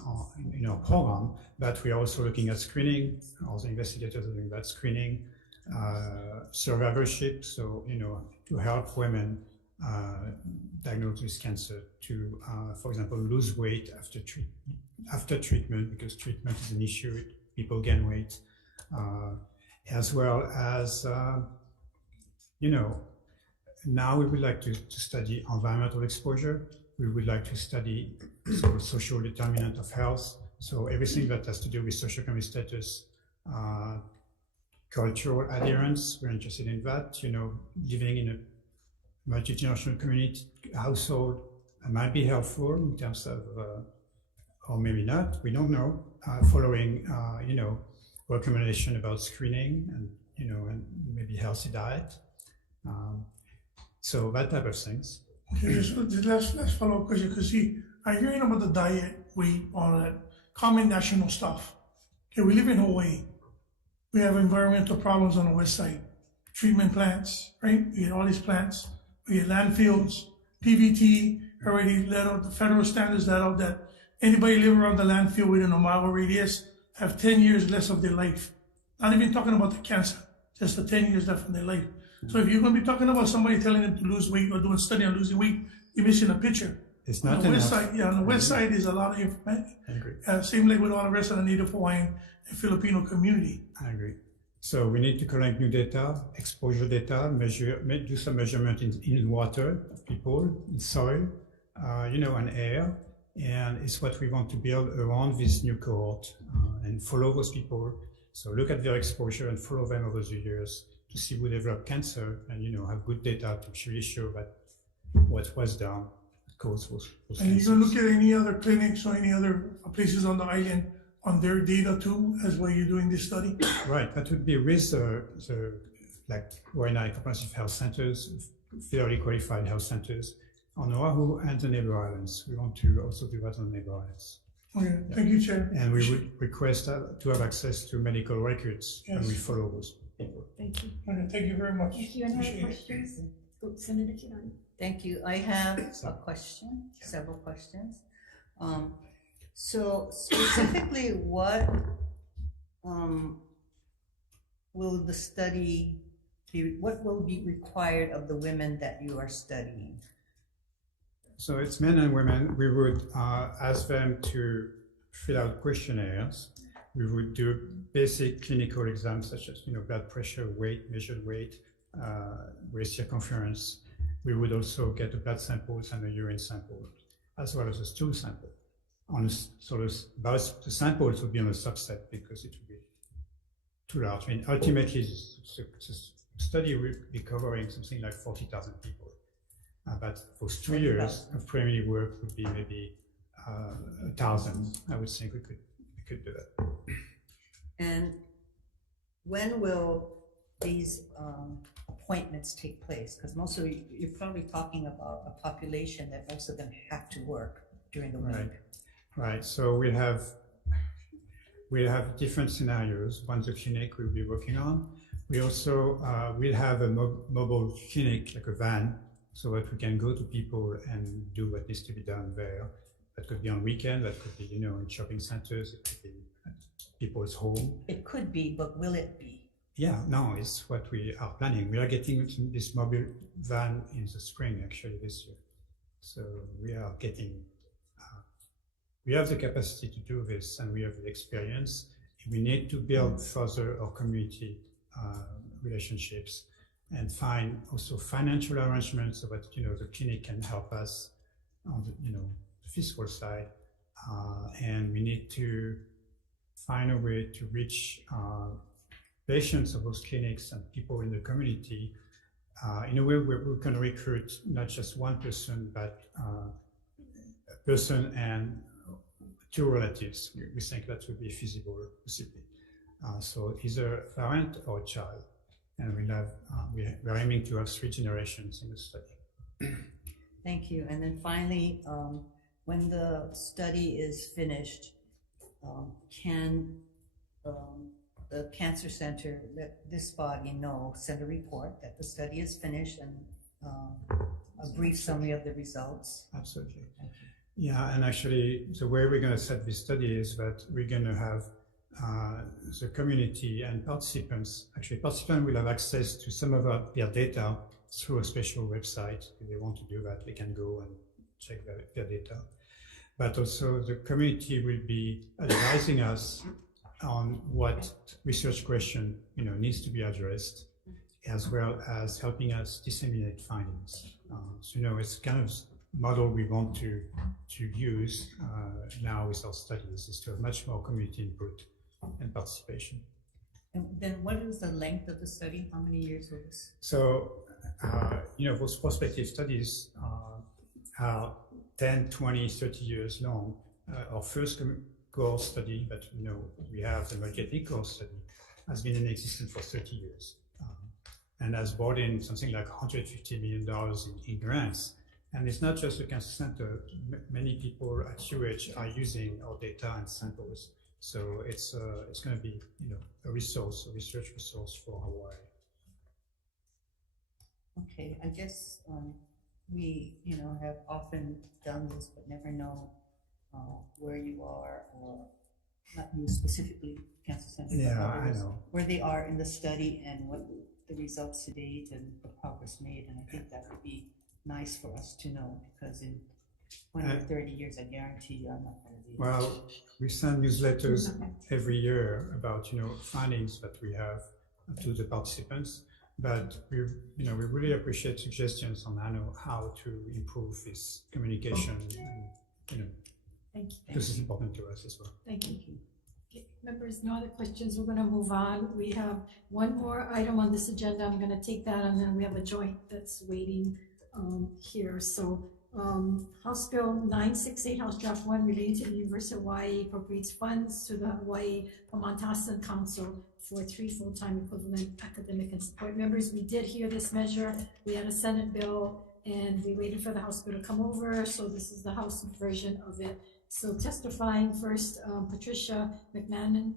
in our program, but we are also looking at screening. All the investigators are doing that screening, survivorship. So, to help women diagnosed with cancer to, for example, lose weight after treatment, because treatment is an issue. People gain weight, as well as, now we would like to study environmental exposure. We would like to study social determinant of health. So everything that has to do with socioeconomic status, cultural adherence, we're interested in that. Living in a multi-generational community household might be helpful in terms of, or maybe not, we don't know, following, recommendation about screening and, and maybe healthy diet. So that type of things. Okay, so the last follow-up question, because I'm hearing about the diet, weight, all that common national stuff. Okay, we live in Hawaii. We have environmental problems on the west side. Treatment plants, right? We get all these plants. We get landfills, PVT already let out, the federal standards let out that anybody living around the landfill within a mile radius have 10 years less of their life. Not even talking about the cancer, just the 10 years left in their life. So if you're going to be talking about somebody telling them to lose weight or doing a study on losing weight, you're missing a picture. It's not on the enough. west side, on the west side is a lot of information. I agree. Same like with all the rest of the Native Hawaiian and Filipino community. I agree. So we need to collect new data, exposure data, do some measurement in water of people, in soil, and air. And it's what we want to build around this new cohort and follow those people. So look at their exposure and follow them over the years to see who developed cancer and, have good data to really show that what was done caused those And cancers. you're going to look at any other clinics or any other places on the island on their data too, as well you're doing this study? Right, that would be with the Hawai'i Comprehensive Health Centers, federally qualified health centers on Oahu and the neighbor islands. We want to also do that on the neighbor islands. Okay, thank you, Chair. And we would request to have access to medical records, and we Yes. follow those people. Thank you. Okay, thank you very much. Thank you. And I have Appreciate it. questions. Go, Senator Kirani. Thank you. I have a question, several questions. So specifically, what will the study be? What will be required of the women that you are studying? So it's men and women. We would ask them to fill out questionnaires. We would do basic clinical exams such as blood pressure, weight, measured weight, waist circumference. We would also get the blood samples and a urine sample, as well as a stool sample. So the samples would be on a subset because it would be too large. I mean, ultimately, the study will be covering something like 40,000 people. But for 2 years of primary work would be maybe 1,000. I would think we could do that. And when will these appointments take place? Because most of you're probably talking about a population that most of them have to work during the week. Right. So we have different scenarios. One the clinic we'll be working on. We also will have a mobile clinic, like a van, so that we can go to people and do what needs to be done there. That could be on weekend. That could be in shopping centers. It could be at people's home. It could be, but will it be? Yeah, no, it's what we are planning. We are getting this mobile van in the spring, actually, this year. So we are getting, we have the capacity to do this, and we have the experience. We need to build further our community relationships and find also financial arrangements so that the clinic can help us on the fiscal side, and we need to find a way to reach patients of those clinics and people in the community in a way where we can recruit not just one person, but a person and 2 relatives. We think that would be feasible, possibly. So either a parent or a child. And we're aiming to have 3 generations in the study. Thank you. And then finally, when the study is finished, can the Cancer Center let this body know, send a report that the study is finished and a brief summary of the results? Absolutely. Yeah, and actually the way we're going to set this study is that we're going to have the community and participants will have access to some of their data through a special website. If they want to do that, they can go and check their data. But also the community will be advising us on what research question needs to be addressed, as well as helping us disseminate findings. So it's kind of model we want to use now with our studies, is to have much more community input and participation. And then what is the length of the study? How many years will this? So, those prospective studies are 10, 20, 30 years long. Our first cohort study that we have, the multi-ethnic cohort study, has been in existence for 30 years and has brought in something like $150 million in grants. And it's not just the Cancer Center. Many people at UH are using our data and samples. So it's going to be a resource, a research resource for Hawaii. Okay, I guess we have often done this, but never know where you are, or not you specifically, Cancer Center, yeah, I know where they are in the study and what the results to date and the progress made. And I think that would be nice for us to know, because in 20 or 30 years, I guarantee you I'm not going to be. Well, we send newsletters every year about findings that we have to the participants, but we really appreciate suggestions on how to improve this communication. And, Thank you. This is important to us as well. Thank you. Okay, members, no other questions. We're going to move on. We have one more item on this agenda. I'm going to take that, and then we have a joint that's waiting here. So House Bill 968, House Draft 1, relating to the University of Hawaii, appropriates funds to the Hawaii Pamatasan Council for 3 full-time equivalent academic and support members. We did hear this measure. We had a Senate bill, and we waited for the House bill to come over. So this is the House version of it. So testifying first, Patricia McMahon.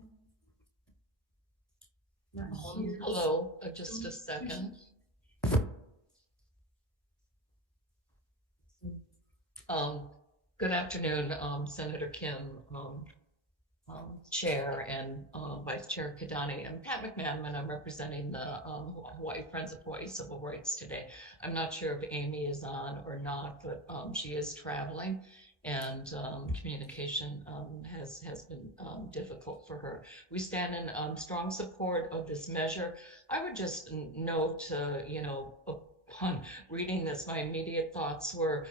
Hello, just a second. Good afternoon, Senator Kim, Chair and Vice Chair Kidani. I'm Pat McManaman. I'm representing the Hawaii Friends of Hawaii Civil Rights today. I'm not sure if Amy is on or not, but she is traveling, and communication has been difficult for her. We stand in strong support of this measure. I would just note, you know, upon reading this, my immediate thoughts were,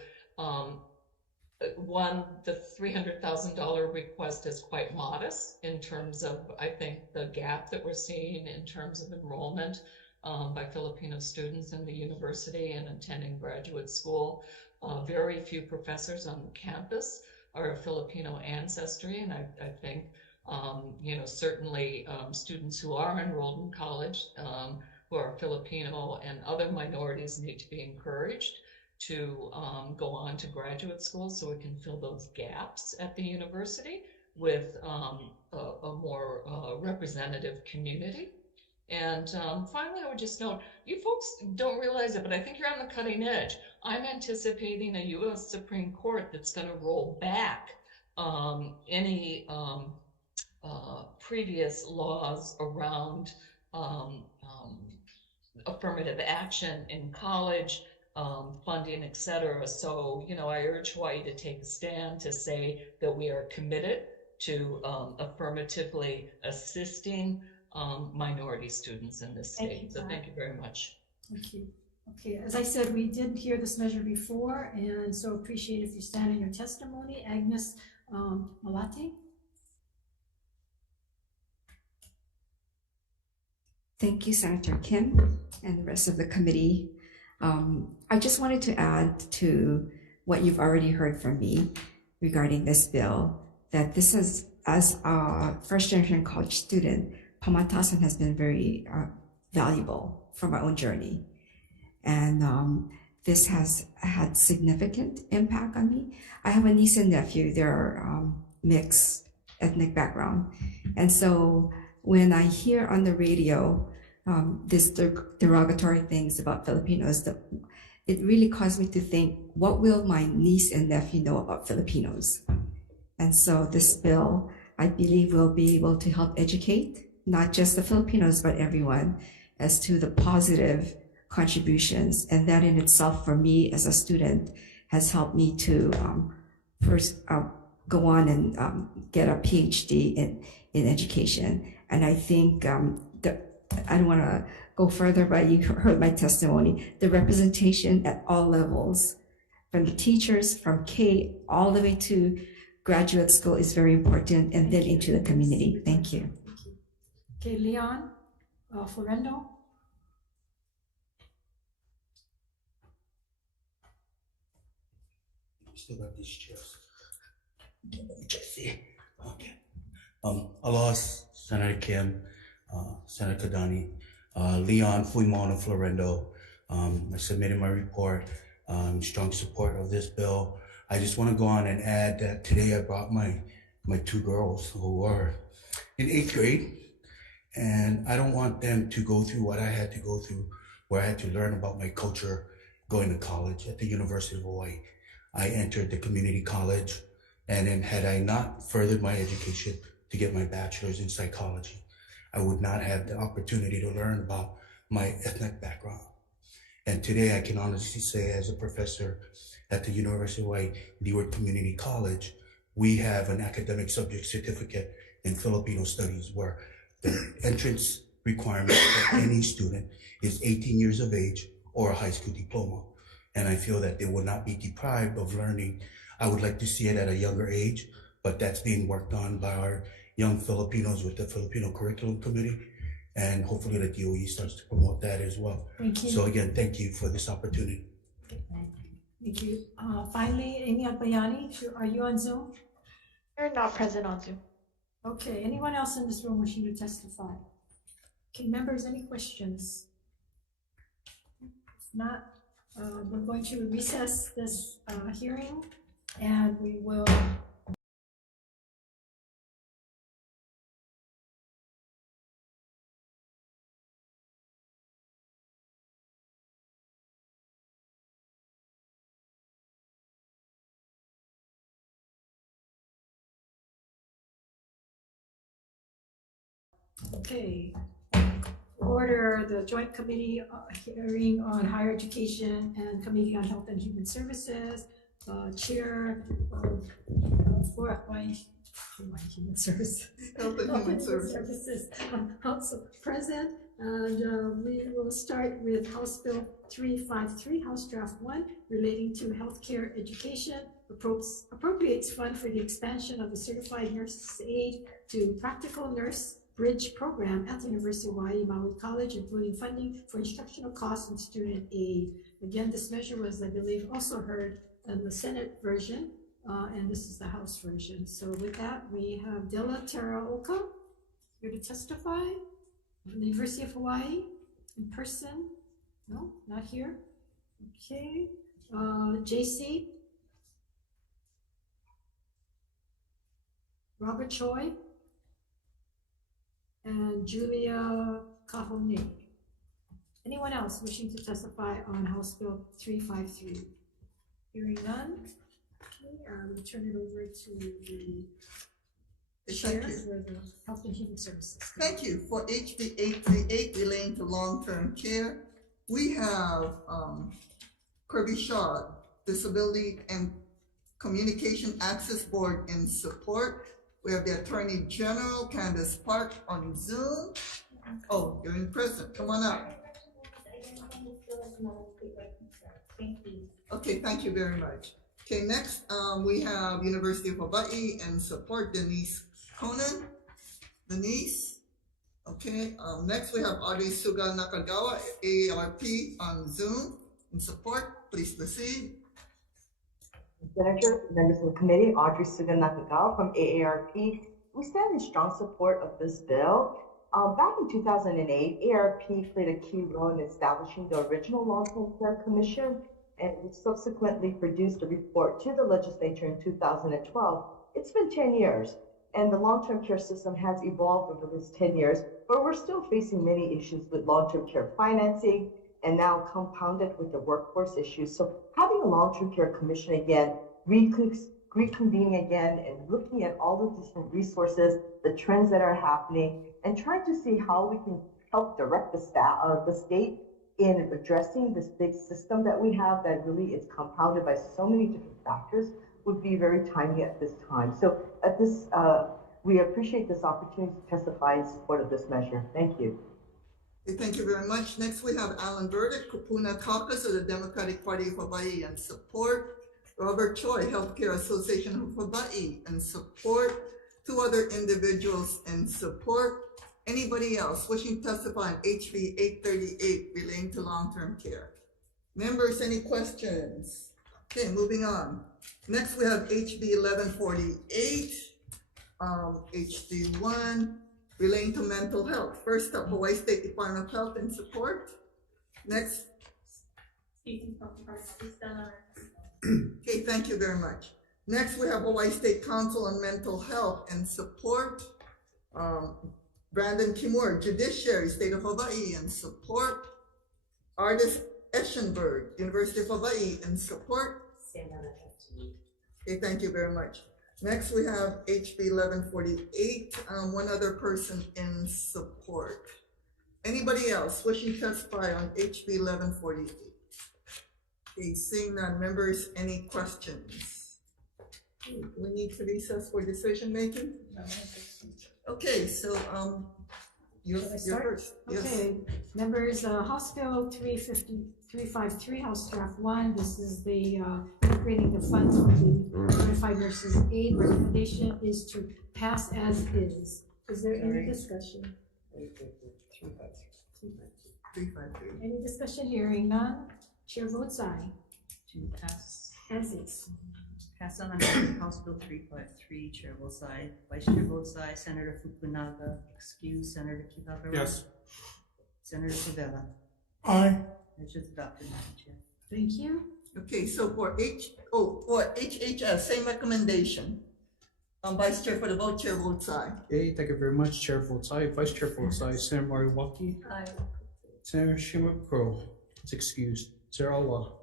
one, the $300,000 request is quite modest in terms of, I think, the gap that we're seeing in terms of enrollment by Filipino students in the university and attending graduate school. Very few professors on campus are of Filipino ancestry, and I think, you know, certainly students who are enrolled in college who are Filipino and other minorities need to be encouraged to go on to graduate school so we can fill those gaps at the university with a more representative community. And finally, I would just note, you folks don't realize it, but I think you're on the cutting edge. I'm anticipating a U.S. Supreme Court that's going to roll back any previous laws around affirmative action in college, funding, et cetera. So, you know, I urge Hawaii to take a stand to say that we are committed to affirmatively assisting minority students in this state. So thank you very much. Thank you. Okay, as I said, we did hear this measure before, and so appreciate if you stand in your testimony. Agnes Malati. Thank you, Senator Kim and the rest of the committee. I just wanted to add to what you've already heard from me regarding this bill, that this is, as a first generation college student, pamatasan has been very valuable for my own journey. And this has had significant impact on me. I have a niece and nephew, they're mixed ethnic background. And so when I hear on the radio this derogatory things about Filipinos, it really caused me to think, what will my niece and nephew know about Filipinos? And so this bill, I believe, will be able to help educate not just the Filipinos, but everyone as to the positive contributions. And that in itself, for me as a student, has helped me to first go on and get a PhD in education. And I think I don't want to go further, but you heard my testimony. The representation at all levels, from the teachers, from K all the way to graduate school, is very important, and then into the community. Thank you. Okay, Leon Florendo. Still got these chairs. Just see. Okay. Aloha, Senator Kim, Senator Kadani, Leon Fuimono Florendo. I submitted my report. Strong support of this bill. I just want to go on and add that today I brought my two girls who are in 8th grade, and I don't want them to go through what I had to go through, where I had to learn about my culture going to college at the University of Hawaii. I entered the community college, and then had I not furthered my education to get my bachelor's in psychology, I would not have the opportunity to learn about my ethnic background. And today I can honestly say, as a professor at the University of Hawaii Leeward Community College, we have an academic subject certificate in Filipino studies where the entrance requirement for any student is 18 years of age or a high school diploma. And I feel that they will not be deprived of learning. I would like to see it at a younger age, but that's being worked on by our young Filipinos with the Filipino Curriculum Committee. And hopefully the DOE starts to promote that as well. Thank you. So again, thank you for this opportunity. Thank you. Finally, Amy Agbayani, are you on Zoom? You're not present on Zoom. Okay, anyone else in this room wishing to testify? Okay, members, any questions? If not, we're going to recess this hearing, and we will Okay. Order the joint committee hearing on higher education and committee on health and human services. Chair for Hawai'i Human Services. Health and Human Services. Also present, and we will start with House Bill 353, House Draft 1, relating to healthcare education, appropriates fund for the expansion of the certified nurse's aid to practical nurse bridge program at the University of Hawaii Maui College, including funding for instructional costs and student aid. Again, this measure was, I believe, also heard in the Senate version, and this is the House version. So with that, we have Della Teraoka here to testify from the University of Hawaii in person. No, not here. Okay. JC. Robert Choi. And Julia Kahone. Anyone else wishing to testify on House Bill 353? Hearing none, okay, we'll turn it over to the chair for the Health and Human Services. Thank you. For HB 838 relating to long-term care, we have Kirby Shaw, Disability and Communication Access Board in support. We have the Attorney General, Candace Park, on Zoom. Oh, you're in present. Come on up. Okay, thank you very much. Okay, next we have University of Hawaii and support, Denise Conan. Denise. Okay, next we have Audrey Suga Nakagawa, AARP, on Zoom in support. Please proceed. Senator, members of the committee, Audrey Suga Nakagawa from AARP. We stand in strong support of this bill. Back in 2008, AARP played a key role in establishing the original Long-Term Care Commission, and we subsequently produced a report to the legislature in 2012. It's been 10 years, and the long-term care system has evolved over those 10 years, but we're still facing many issues with long-term care financing, and now compounded with the workforce issues. So having a long-term care commission again, reconvening again and looking at all the different resources, the trends that are happening, and trying to see how we can help direct the state in addressing this big system that we have that really is compounded by so many different factors would be very timely at this time. So at this, we appreciate this opportunity to testify in support of this measure. Thank you. Okay, thank you very much. Next, we have Alan Burdick, Kupuna Caucus of the Democratic Party of Hawaii, and support. Robert Choi, Healthcare Association of Hawaii, and support. Two other individuals in support. Anybody else wishing to testify on HB 838 relating to long-term care? Members, any questions? Okay, moving on. Next, we have HB 1148, HD1. Relating to mental health. First up, Hawaii State Department of Health and support. Next. Okay, thank you very much. Next, we have Hawaii State Council on Mental Health and support. Brandon Kimura, Judiciary, State of Hawaii, and support. Ardis Eschenberg, University of Hawaii, and support. Okay, thank you very much. Next, we have HB 1148, one other person in support. Anybody else wishing to testify on HB 1148? Okay, seeing none, members, any questions? Do we need to recess for decision making? No. Okay, so you're first. Okay, yes. Members, House Bill 353, House Draft 1. This is the creating the funds for the certified nurses aid. Recommendation is to pass as is. Is there any discussion? 353. Any discussion? Hearing none. Chair votes aye. To pass as is. Pass on amendment House Bill 353. Chair votes aye. Vice Chair votes aye. Senator Fukunaga excuse. Senator Kibagara. Yes. Senator Savella. Aye. Measures adopted, Madam Chair. Thank you. Okay, so for HHS, same recommendation. Vice Chair for the vote, Chair votes aye. Okay, thank you very much. Chair votes aye. Vice Chair votes aye. Senator Moriwaki. Aye. Senator Shimabukuro is excused. Senator Awa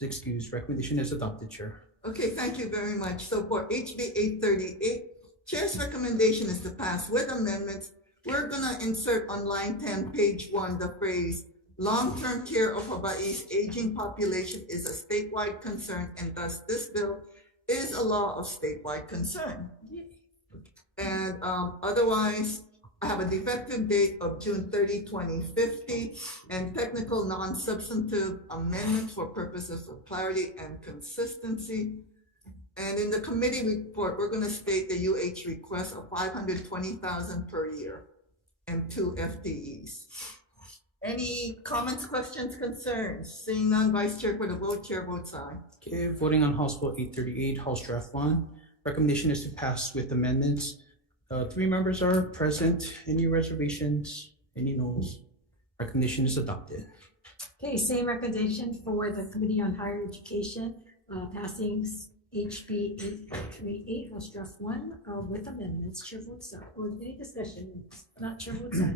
is excused. Recommendation is adopted, Chair. Okay, thank you very much. So for HB 838, Chair's recommendation is to pass with amendments we're gonna insert on line 10, page 1, the phrase, long-term care of Hawaii's aging population is a statewide concern, and thus this bill is a law of statewide concern. And otherwise, I have a defective date of June 30, 2050, and technical non-substantive amendments for purposes of clarity and consistency. And in the committee report, we're gonna state the UH request of $520,000 per year and 2 FTEs. Any comments, questions, concerns? Seeing none, Vice Chair for the vote, Chair votes aye. Okay, voting on House Bill 838, House Draft 1. Recommendation is to pass with amendments. 3 members are present. Any reservations? Any noes? Recommendation is adopted. Okay, same recommendation for the Committee on Higher Education, passing HB 838, House Draft 1, with amendments. Chair votes aye. Or any discussion? Not chair votes aye.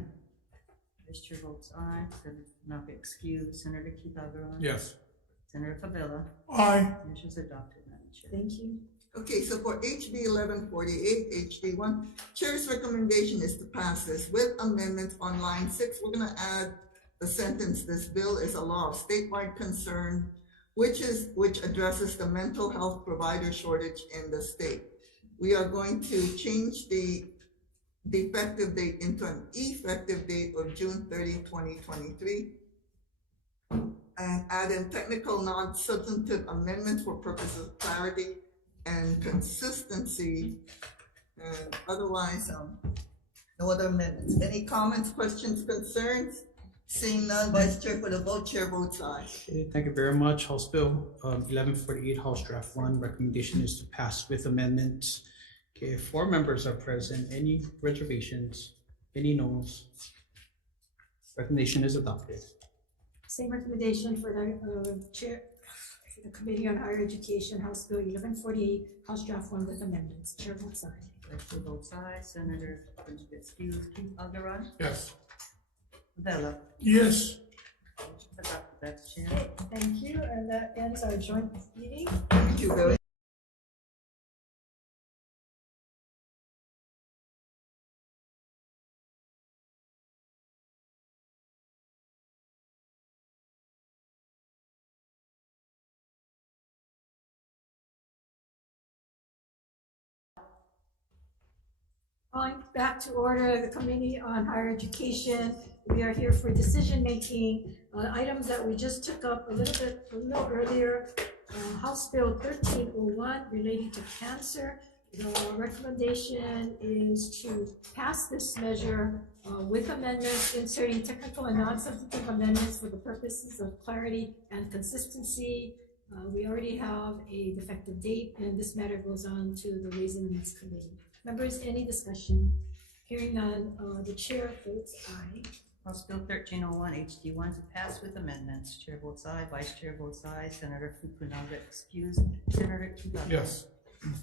Vice Chair votes aye. Senator Tanaka excused. Senator Kitagawa. Yes. Senator Favela. Aye. Motion is adopted, Madam Chair. Thank you. Okay, so for HB 1148, HD1, Chair's recommendation is to pass this with amendments on line 6. We're gonna add the sentence, this bill is a law of statewide concern, which addresses the mental health provider shortage in the state. We are going to change the effective date into an effective date of June 30, 2023, and add in technical non-substantive amendments for purposes of clarity and consistency, and otherwise, no other amendments. Any comments, questions, concerns? Seeing none, Vice Chair for the vote, Chair votes aye. Okay, thank you very much. House Bill 1148, House Draft 1. Recommendation is to pass with amendments. Okay, 4 members are present. Any reservations? Any noes? Recommendation is adopted. Same recommendation for the chair, for the Committee on Higher Education, House Bill 1148, House Draft 1 with amendments. Chair votes aye. Vice Chair votes aye. Senator Tanaka excused. Kitagawa. Yes. Favela. Yes. Motion is adopted, Madam Chair. Thank you, and that ends our joint meeting. Thank you very Calling back to order the Committee on Higher Education. We are here for decision-making. Items that we just took up a little earlier. House Bill 1301 relating to cancer. The recommendation is to pass this measure with amendments, inserting technical and non-substantive amendments for the purposes of clarity and consistency. We already have a defective date, and this matter goes on to the Ways and Means Committee. Members, any discussion? Hearing none, the chair votes aye. House Bill 1301, HD1 to pass with amendments. Chair votes aye. Vice Chair votes aye. Senator Fukunaga excused. Senator Kitagawa. Yes.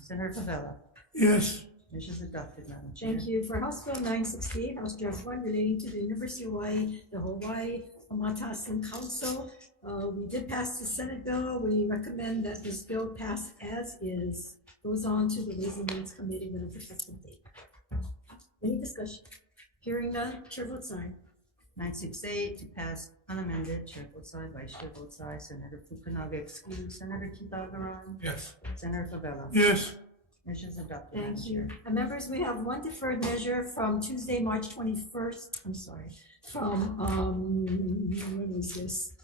Senator Favela. Yes. Motion is adopted, Madam Chair. Thank you. For House Bill 968, House Draft 1 relating to the University of Hawaii, the Hawaii Omatasan Council. We did pass the Senate bill. We recommend that this bill pass as is. Goes on to the Ways and Means Committee with a defective date. Any discussion? Hearing none, chair votes aye. 968 to pass unamended. Chair votes aye. Vice Chair votes aye. Senator Fukunaga excused. Senator Kitagawa. Yes. Senator Favela. Yes. Motion is adopted, Thank Madam you. Chair. And members, we have one deferred measure from Tuesday, March 21st. I'm sorry, from, when was this?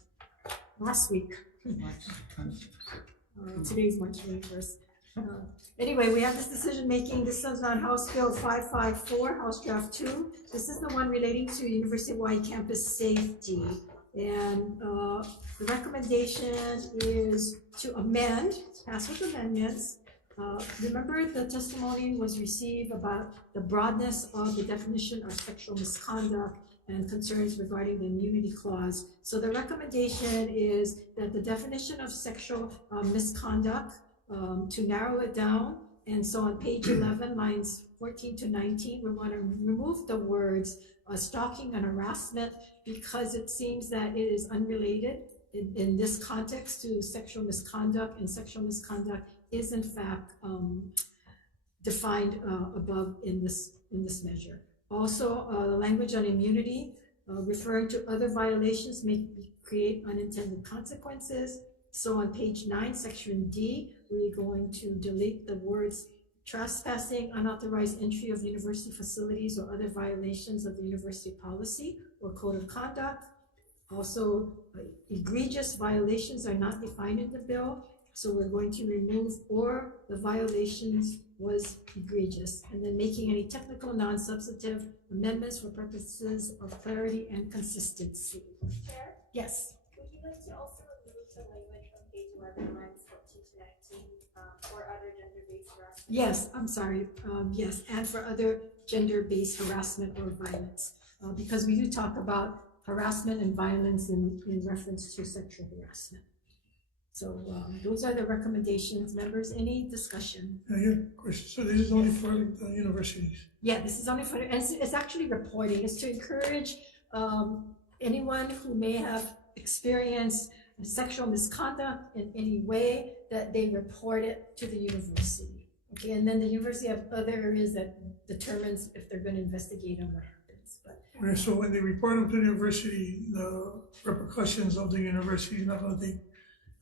Last week. Today's March 21st. Anyway, we have this decision making. This is on House Bill 554, House Draft 2. This is the one relating to University of Hawaii campus safety. And the recommendation is to amend, pass with amendments. Remember the testimony was received about the broadness of the definition of sexual misconduct and concerns regarding the immunity clause. So the recommendation is that the definition of sexual misconduct, to narrow it down. And so on page 11, lines 14 to 19, we want to remove the words stalking and harassment because it seems that it is unrelated in this context to sexual misconduct, and sexual misconduct is in fact defined above in this measure. Also, the language on immunity, referring to other violations may create unintended consequences. So on page 9, section D, we're going to delete the words trespassing, unauthorized entry of university facilities, or other violations of the university policy or code of conduct. Also, egregious violations are not defined in the bill, so we're going to remove or the violations was egregious, and then making any technical non-substantive amendments for purposes of clarity and consistency. Chair? Yes. Would you like to also remove the language from page 11, lines 14 to 19, or other gender-based harassment? Yes, I'm sorry. Yes, and for other gender-based harassment or violence, because we do talk about harassment and violence in reference to sexual harassment. So those are the recommendations. Members, any discussion? Yeah, question. So this is only for the universities? Yeah, this is only for, and it's actually reporting. It's to encourage anyone who may have experienced sexual misconduct in any way that they report it to the university. Okay, and then the university have other areas that determines if they're going to investigate on what happens. But Okay, so when they report them to the university, the repercussions of the university is not going to take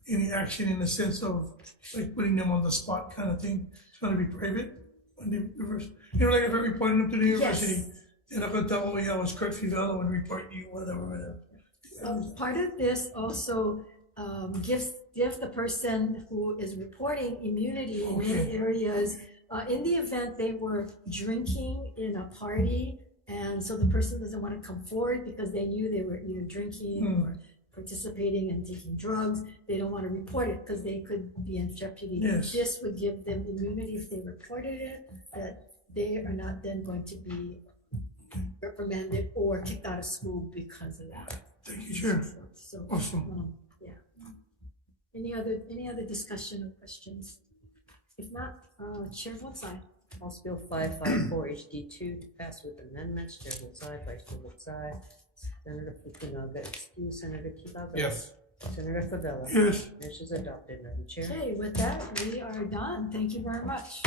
any action in the sense of like putting them on the spot kind of thing. It's going to be private when they reverse. You know, like if I reported them to the university, then I could tell, oh yeah, it was Kurt Fivella and report you, whatever. part of this also gives the person who is reporting immunity in many areas. In the event they were drinking in a party, and so the person doesn't want to come forward because they knew they were either drinking or participating and taking drugs, they don't want to report it because they could be in jeopardy. Yes. This would give them immunity if they reported it, that they are not then going to be reprimanded or kicked out of school because of that. Thank you, Chair. So, Awesome. yeah. Any other discussion or questions? If not, Chair votes aye. House Bill 554 HD2 to pass with amendments. Chair votes aye, Vice Chair votes aye. Senator Fukunaga excuse, Senator Kibaga. Yes. Senator Fabella. Yes. This is adopted, Madam Chair. Okay, with that, we are done. Thank you very much.